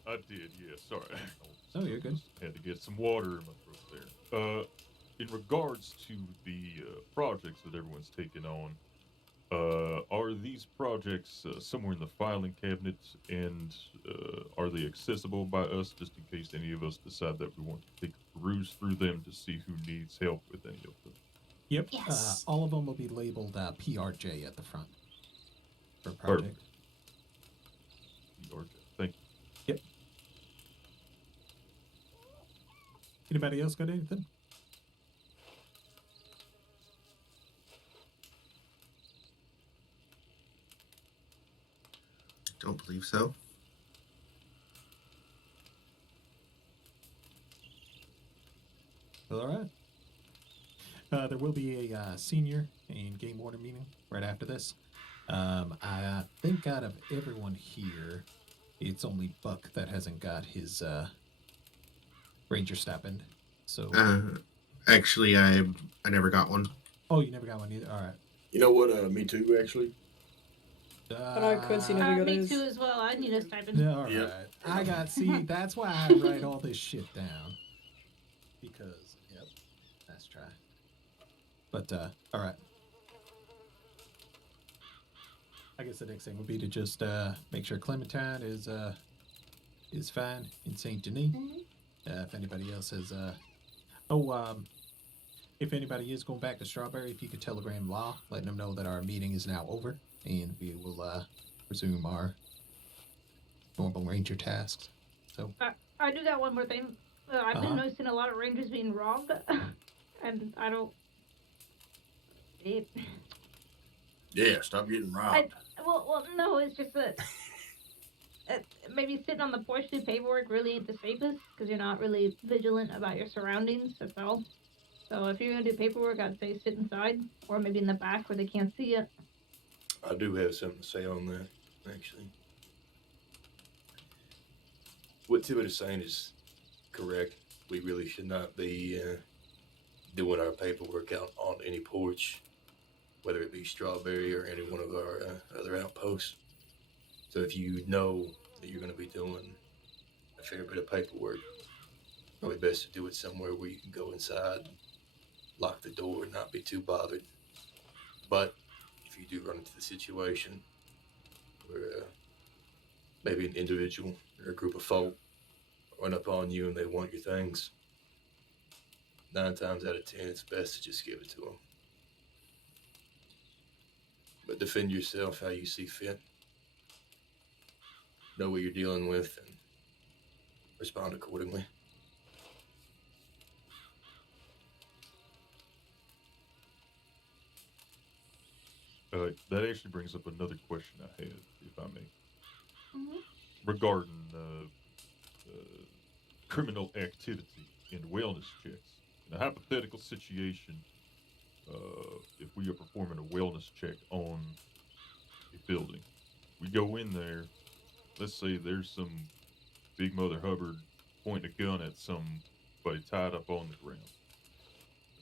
I did, yeah. Sorry. Oh, you're good. Had to get some water in my throat there. In regards to the projects that everyone's taking on, are these projects somewhere in the filing cabinet, and are they accessible by us just in case any of us decide that we want to take a peruse through them to see who needs help with any of them? Yep. Yes. All of them will be labeled PRJ at the front for project. PRJ. Thank you. Yep. Anybody else got anything? Don't believe so. All right. There will be a senior and game warden meeting right after this. I think out of everyone here, it's only Buck that hasn't got his ranger stipend. So actually, I never got one. Oh, you never got one either. All right. You know what? Me too, actually. I know Quincy never got Me his. too as well. I need a stipend. Yeah, all right. Yep. I got. See, that's why I write all this shit down. Because, yep, let's try. But all right. I guess the next thing would be to just make sure Clementine is fine in Saint Denis. If anybody else has if anybody is going back to Strawberry, if you could telegram Law, letting them know that our meeting is now over and we will resume our normal ranger tasks. So I do got one more thing. I've been noticing a lot of rangers being robbed, and I don't. Yeah, stop getting robbed. Well, no, it's just that maybe sitting on the porch do paperwork really ain't the safest because you're not really vigilant about your surroundings. That's all. So if you're gonna do paperwork, I'd say sit inside or maybe in the back where they can't see it. I do have something to say on that, actually. What Tibbet is saying is correct. We really should not be doing our paperwork out on any porch, whether it be Strawberry or any one of our other outposts. So if you know that you're going to be doing a fair bit of paperwork, probably best to do it somewhere where you can go inside, lock the door, and not be too bothered. But if you do run into the situation where maybe an individual or a group of folk run up on you and they want your things, 9 times out of 10, it's best to just give it to them. But defend yourself how you see fit. Know what you're dealing with and respond accordingly. That actually brings up another question I had, if I may, regarding criminal activity and wellness checks In a hypothetical situation, if we are performing a wellness check on a building, we go in there. Let's say there's some big Mother Hubbard pointing a gun at somebody tied up on the ground.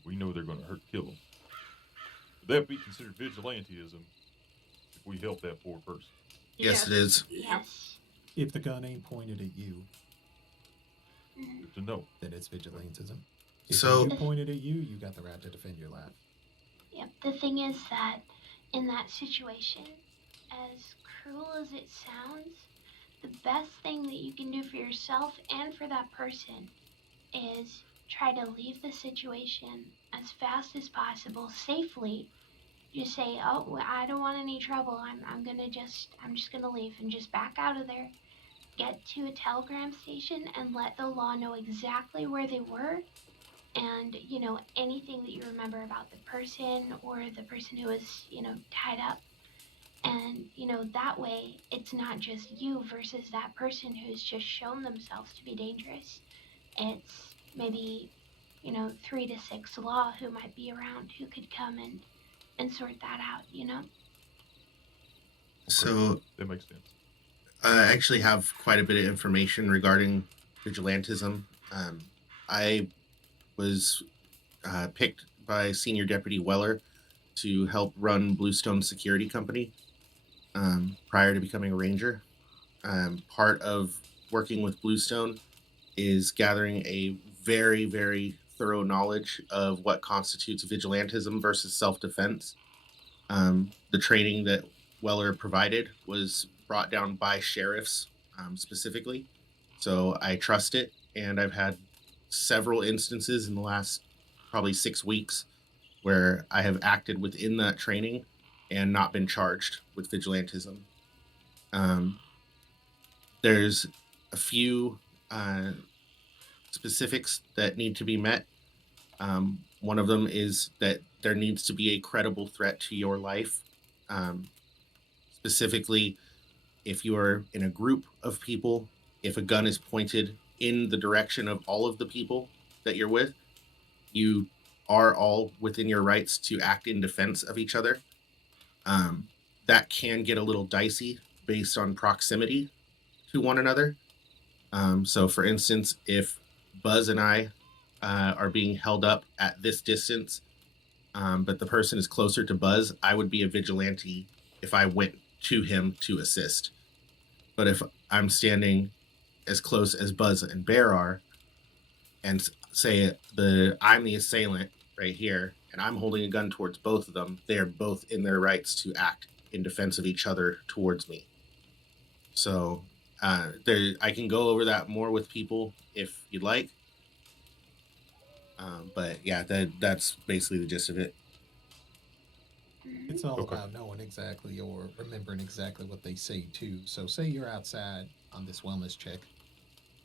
We know they're going to kill them. Would that be considered vigilantism if we help that poor person? Yes, it is. Yes. If the gun ain't pointed at you, Good to know. then it's vigilantism. If So- it do pointed at you, you got the right to defend your life. Yep. The thing is that in that situation, as cruel as it sounds, the best thing that you can do for yourself and for that person is try to leave the situation as fast as possible safely. Just say, oh, well, I don't want any trouble. I'm just gonna leave and just back out of there. Get to a telegram station and let the law know exactly where they were, and anything that you remember about the person or the person who was tied up. And that way it's not just you versus that person who's just shown themselves to be dangerous. It's maybe 3 to 6 law who might be around who could come and sort that out. So That makes sense. I actually have quite a bit of information regarding vigilantism. I was picked by Senior Deputy Weller to help run Bluestone Security Company prior to becoming a ranger. Part of working with Bluestone is gathering a very, very thorough knowledge of what constitutes vigilantism versus self-defense. The training that Weller provided was brought down by sheriffs specifically, so I trust it, and I've had several instances in the last probably 6 weeks where I have acted within that training and not been charged with vigilantism. There's a few specifics that need to be met. One of them is that there needs to be a credible threat to your life. Specifically, if you are in a group of people, if a gun is pointed in the direction of all of the people that you're with, you are all within your rights to act in defense of each other. That can get a little dicey based on proximity to one another. So, for instance, if Buzz and I are being held up at this distance, but the person is closer to Buzz, I would be a vigilante if I went to him to assist. But if I'm standing as close as Buzz and Bear are, and say I'm the assailant right here, and I'm holding a gun towards both of them, they are both in their rights to act in defense of each other towards me. So I can go over that more with people if you'd like. But yeah, that's basically the gist of it. It's all about knowing exactly or remembering exactly what they say too. So say you're outside on this wellness check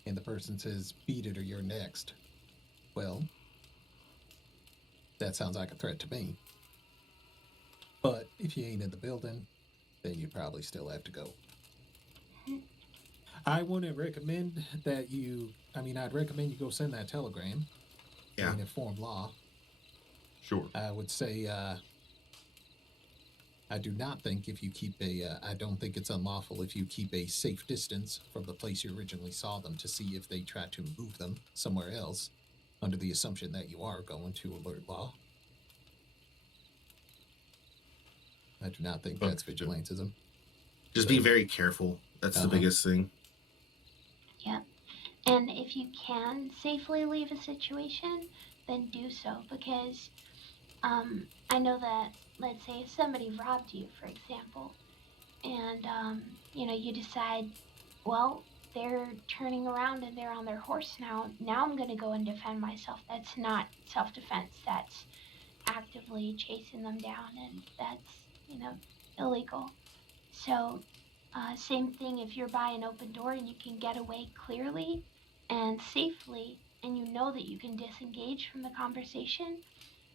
and the person says, beat it or you're next. Well, that sounds like a threat to me. But if you ain't in the building, then you probably still have to go. I wouldn't recommend that I'd recommend you go send that telegram and inform law. Sure. I would say, I do not think if you keep I don't think it's unlawful if you keep a safe distance from the place you originally saw them to see if they try to move them somewhere else, under the assumption that you are going to alert law. I do not think that's vigilantism. Just be very careful. That's the biggest thing. Yep. And if you can safely leave a situation, then do so, because I know that, let's say if somebody robbed you, for example, and you decide, well, they're turning around and they're on their horse now I'm going to go and defend myself. That's not self-defense. That's actively chasing them down, and that's illegal. So same thing if you're by an open door and you can get away clearly and safely, and you know that you can disengage from the conversation,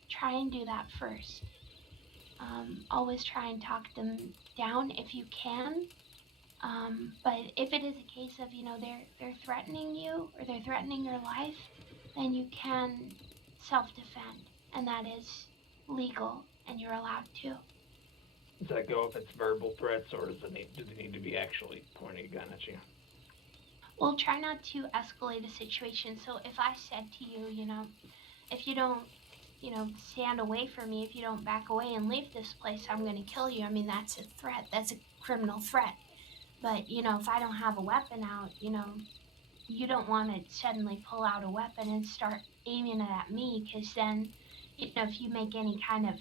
try and do that first. Always try and talk them down if you can. But if it is a case of they're threatening you or they're threatening your life, then you can self-defend, and that is legal, and you're allowed to. Does that go if it's verbal threats, or does it need to be actually pointing a gun at you? Well, try not to escalate a situation. So if I said to you, if you don't, stand away from me, if you don't back away and leave this place, I'm going to kill you. I mean, that's a threat. That's a criminal threat. But, if I don't have a weapon out, you don't want to suddenly pull out a weapon and start aiming it at me, because then, if you make any kind of,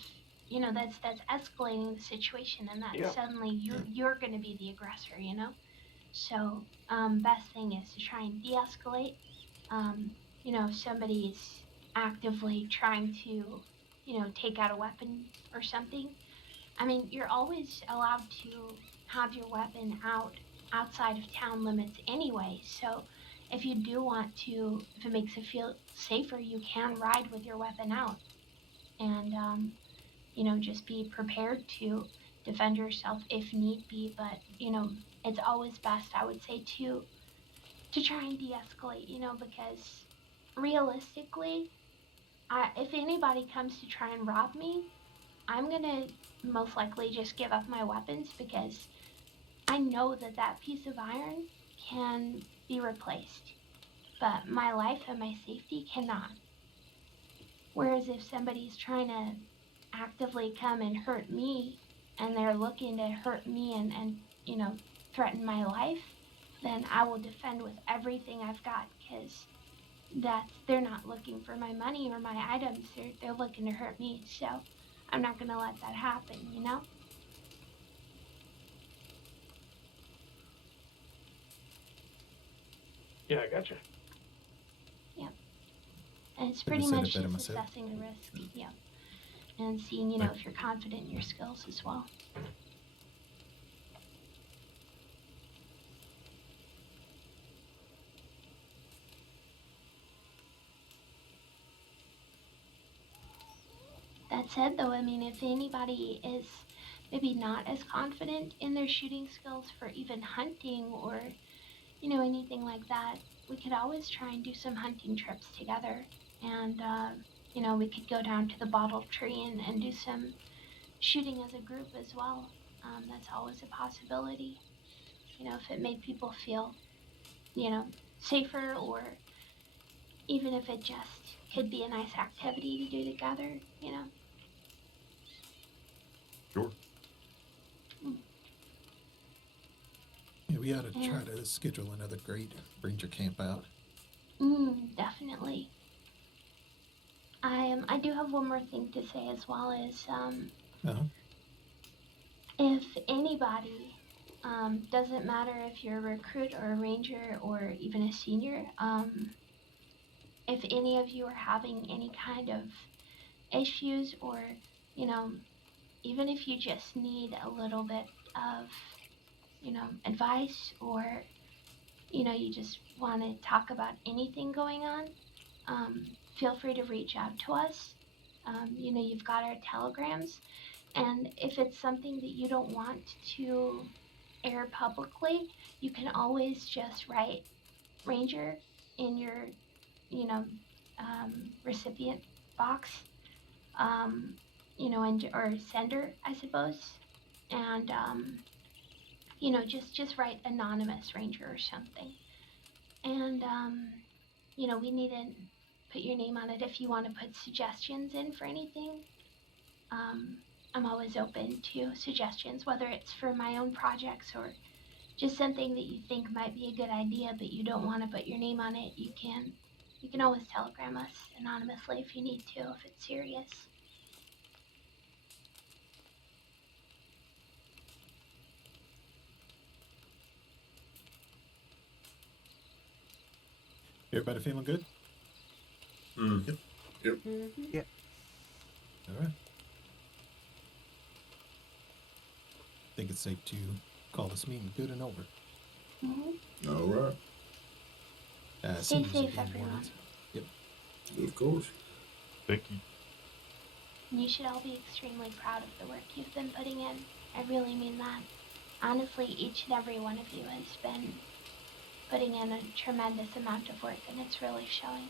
that's escalating the situation, and that suddenly you're going to be the aggressor, So, best thing is to try and de-escalate. If somebody's actively trying to, take out a weapon or something, I mean, you're always allowed to have your weapon outside of town limits anyway. So, if you do want to, if it makes you feel safer, you can ride with your weapon out, and just be prepared to defend yourself if need be. But it's always best, I would say, to try and de-escalate, because realistically, if anybody comes to try and rob me, I'm gonna most likely just give up my weapons, because I know that that piece of iron can be replaced, but my life and my safety cannot. Whereas if somebody's trying to actively come and hurt me, and they're looking to hurt me and threaten my life, then I will defend with everything I've got, because they're not looking for my money or my items. They're looking to hurt me. So I'm not gonna let that happen, Yeah, I gotcha. Yep. And it's Couldn't pretty have said much it better just myself. assessing the risk. Yep. And seeing, if you're confident in your skills as well. That said, though, I mean, if anybody is maybe not as confident in their shooting skills for even hunting or, anything like that, we could always try and do some hunting trips together. And, we could go down to the bottle tree and do some shooting as a group as well. That's always a possibility. If it made people feel, safer, or even if it just could be a nice activity to do together. Sure. Yeah, we ought to try to schedule another great ranger camp out. Definitely. I do have one more thing to say as well, is if anybody, doesn't matter if you're a recruit or a ranger or even a senior, if any of you are having any kind of issues, or even if you just need a little bit of advice, or you just want to talk about anything going on, feel free to reach out to us. You've got our telegrams, and if it's something that you don't want to air publicly, you can always just write Ranger in your, recipient box, or sender, I suppose, and just write anonymous Ranger or something, and we need to put your name on it if you want to put suggestions in for anything. I'm always open to suggestions, whether it's for my own projects or just something that you think might be a good idea, but you don't want to put your name on it. You can always telegram us anonymously if you need to, if it's serious. Everybody feeling good? Yep. Yep. All right. I think it's safe to call this meeting good and over. All right. Stay safe, everyone. Yep. Of course. Thank you. And you should all be extremely proud of the work you've been putting in. I really mean that. Honestly, each and every one of you has been putting in a tremendous amount of work, and it's really showing.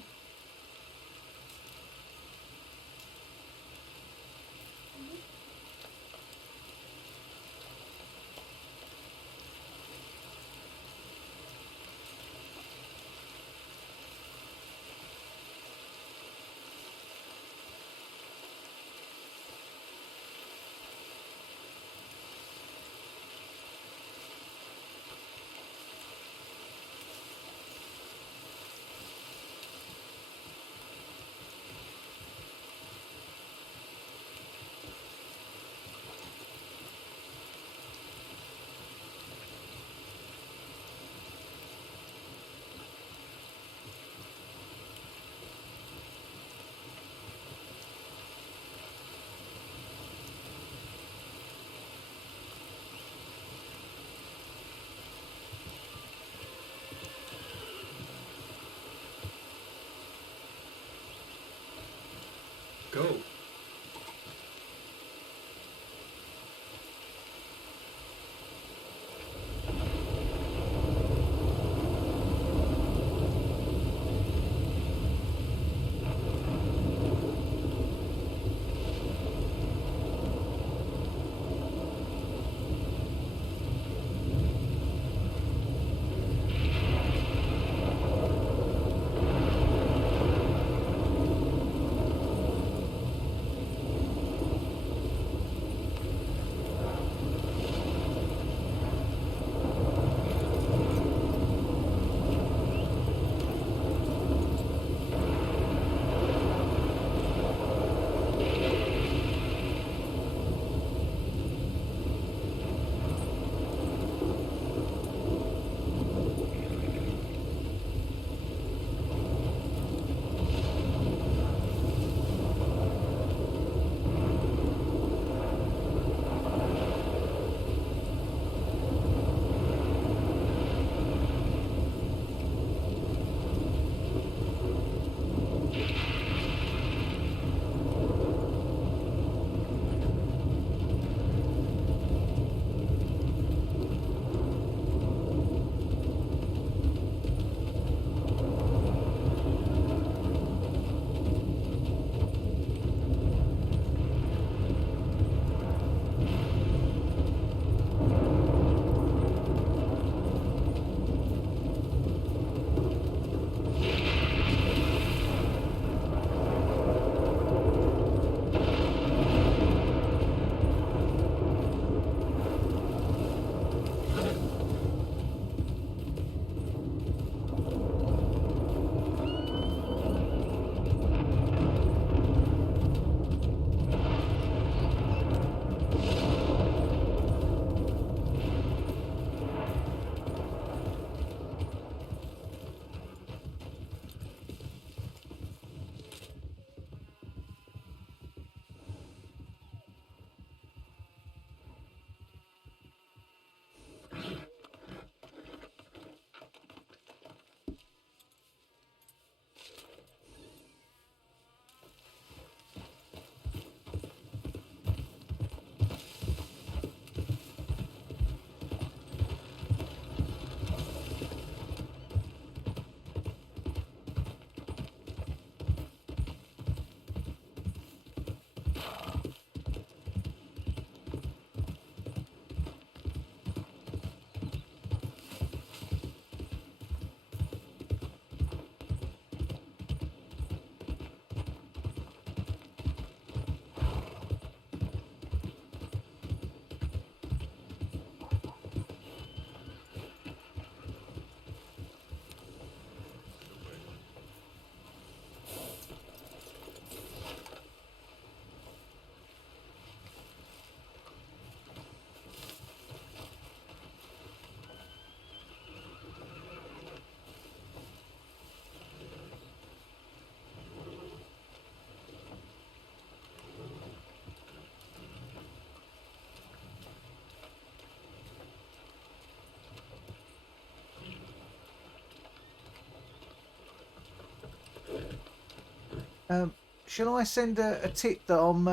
Shall I send a tip that I'm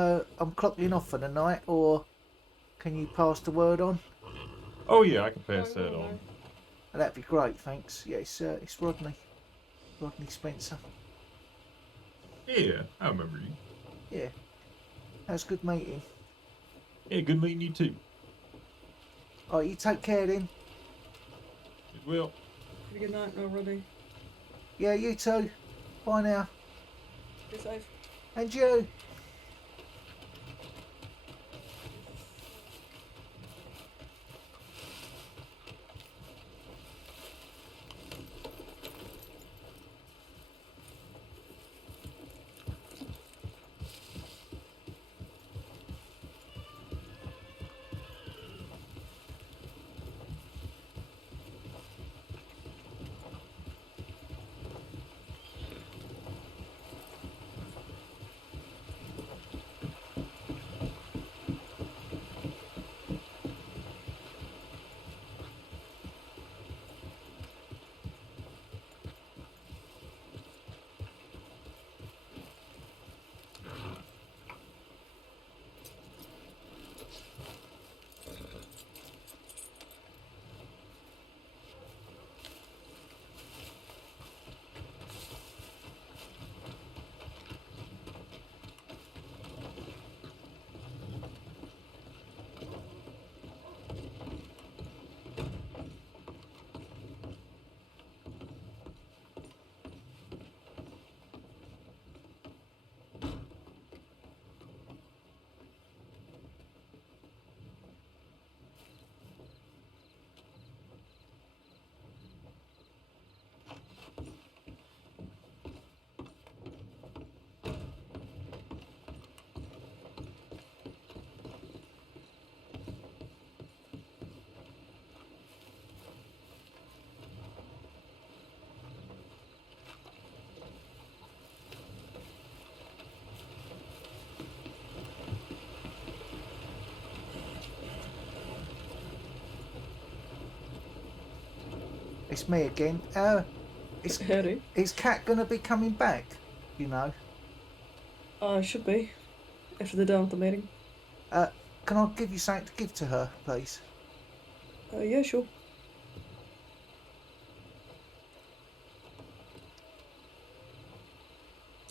clocking off for the night, or can you pass the word on? Oh yeah, I can pass that on. That'd be great, thanks. Yeah, it's Rodney Spencer. Yeah, I remember you. Yeah, that was good meeting. Yeah, good meeting you too. Alright, you take care then. It will. Have a good night, Rodney. Yeah, you too. Bye now. Be safe. And you. It's me again. Is Kat gonna be coming back? You know. Should be. After they're done with the meeting. Can I give you something to give to her, please? Yeah, sure.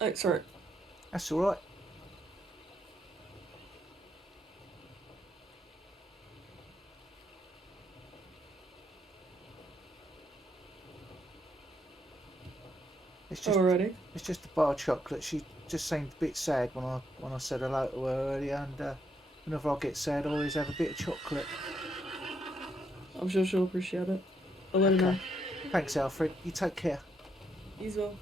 Oh, sorry. That's all right. Alrighty. It's just a bar of chocolate. She just seemed a bit sad when I said hello to her earlier, and whenever I get sad, I always have a bit of chocolate. I'm sure she'll appreciate it. I'll let her know. Thanks, Alfred. You take care. You as well.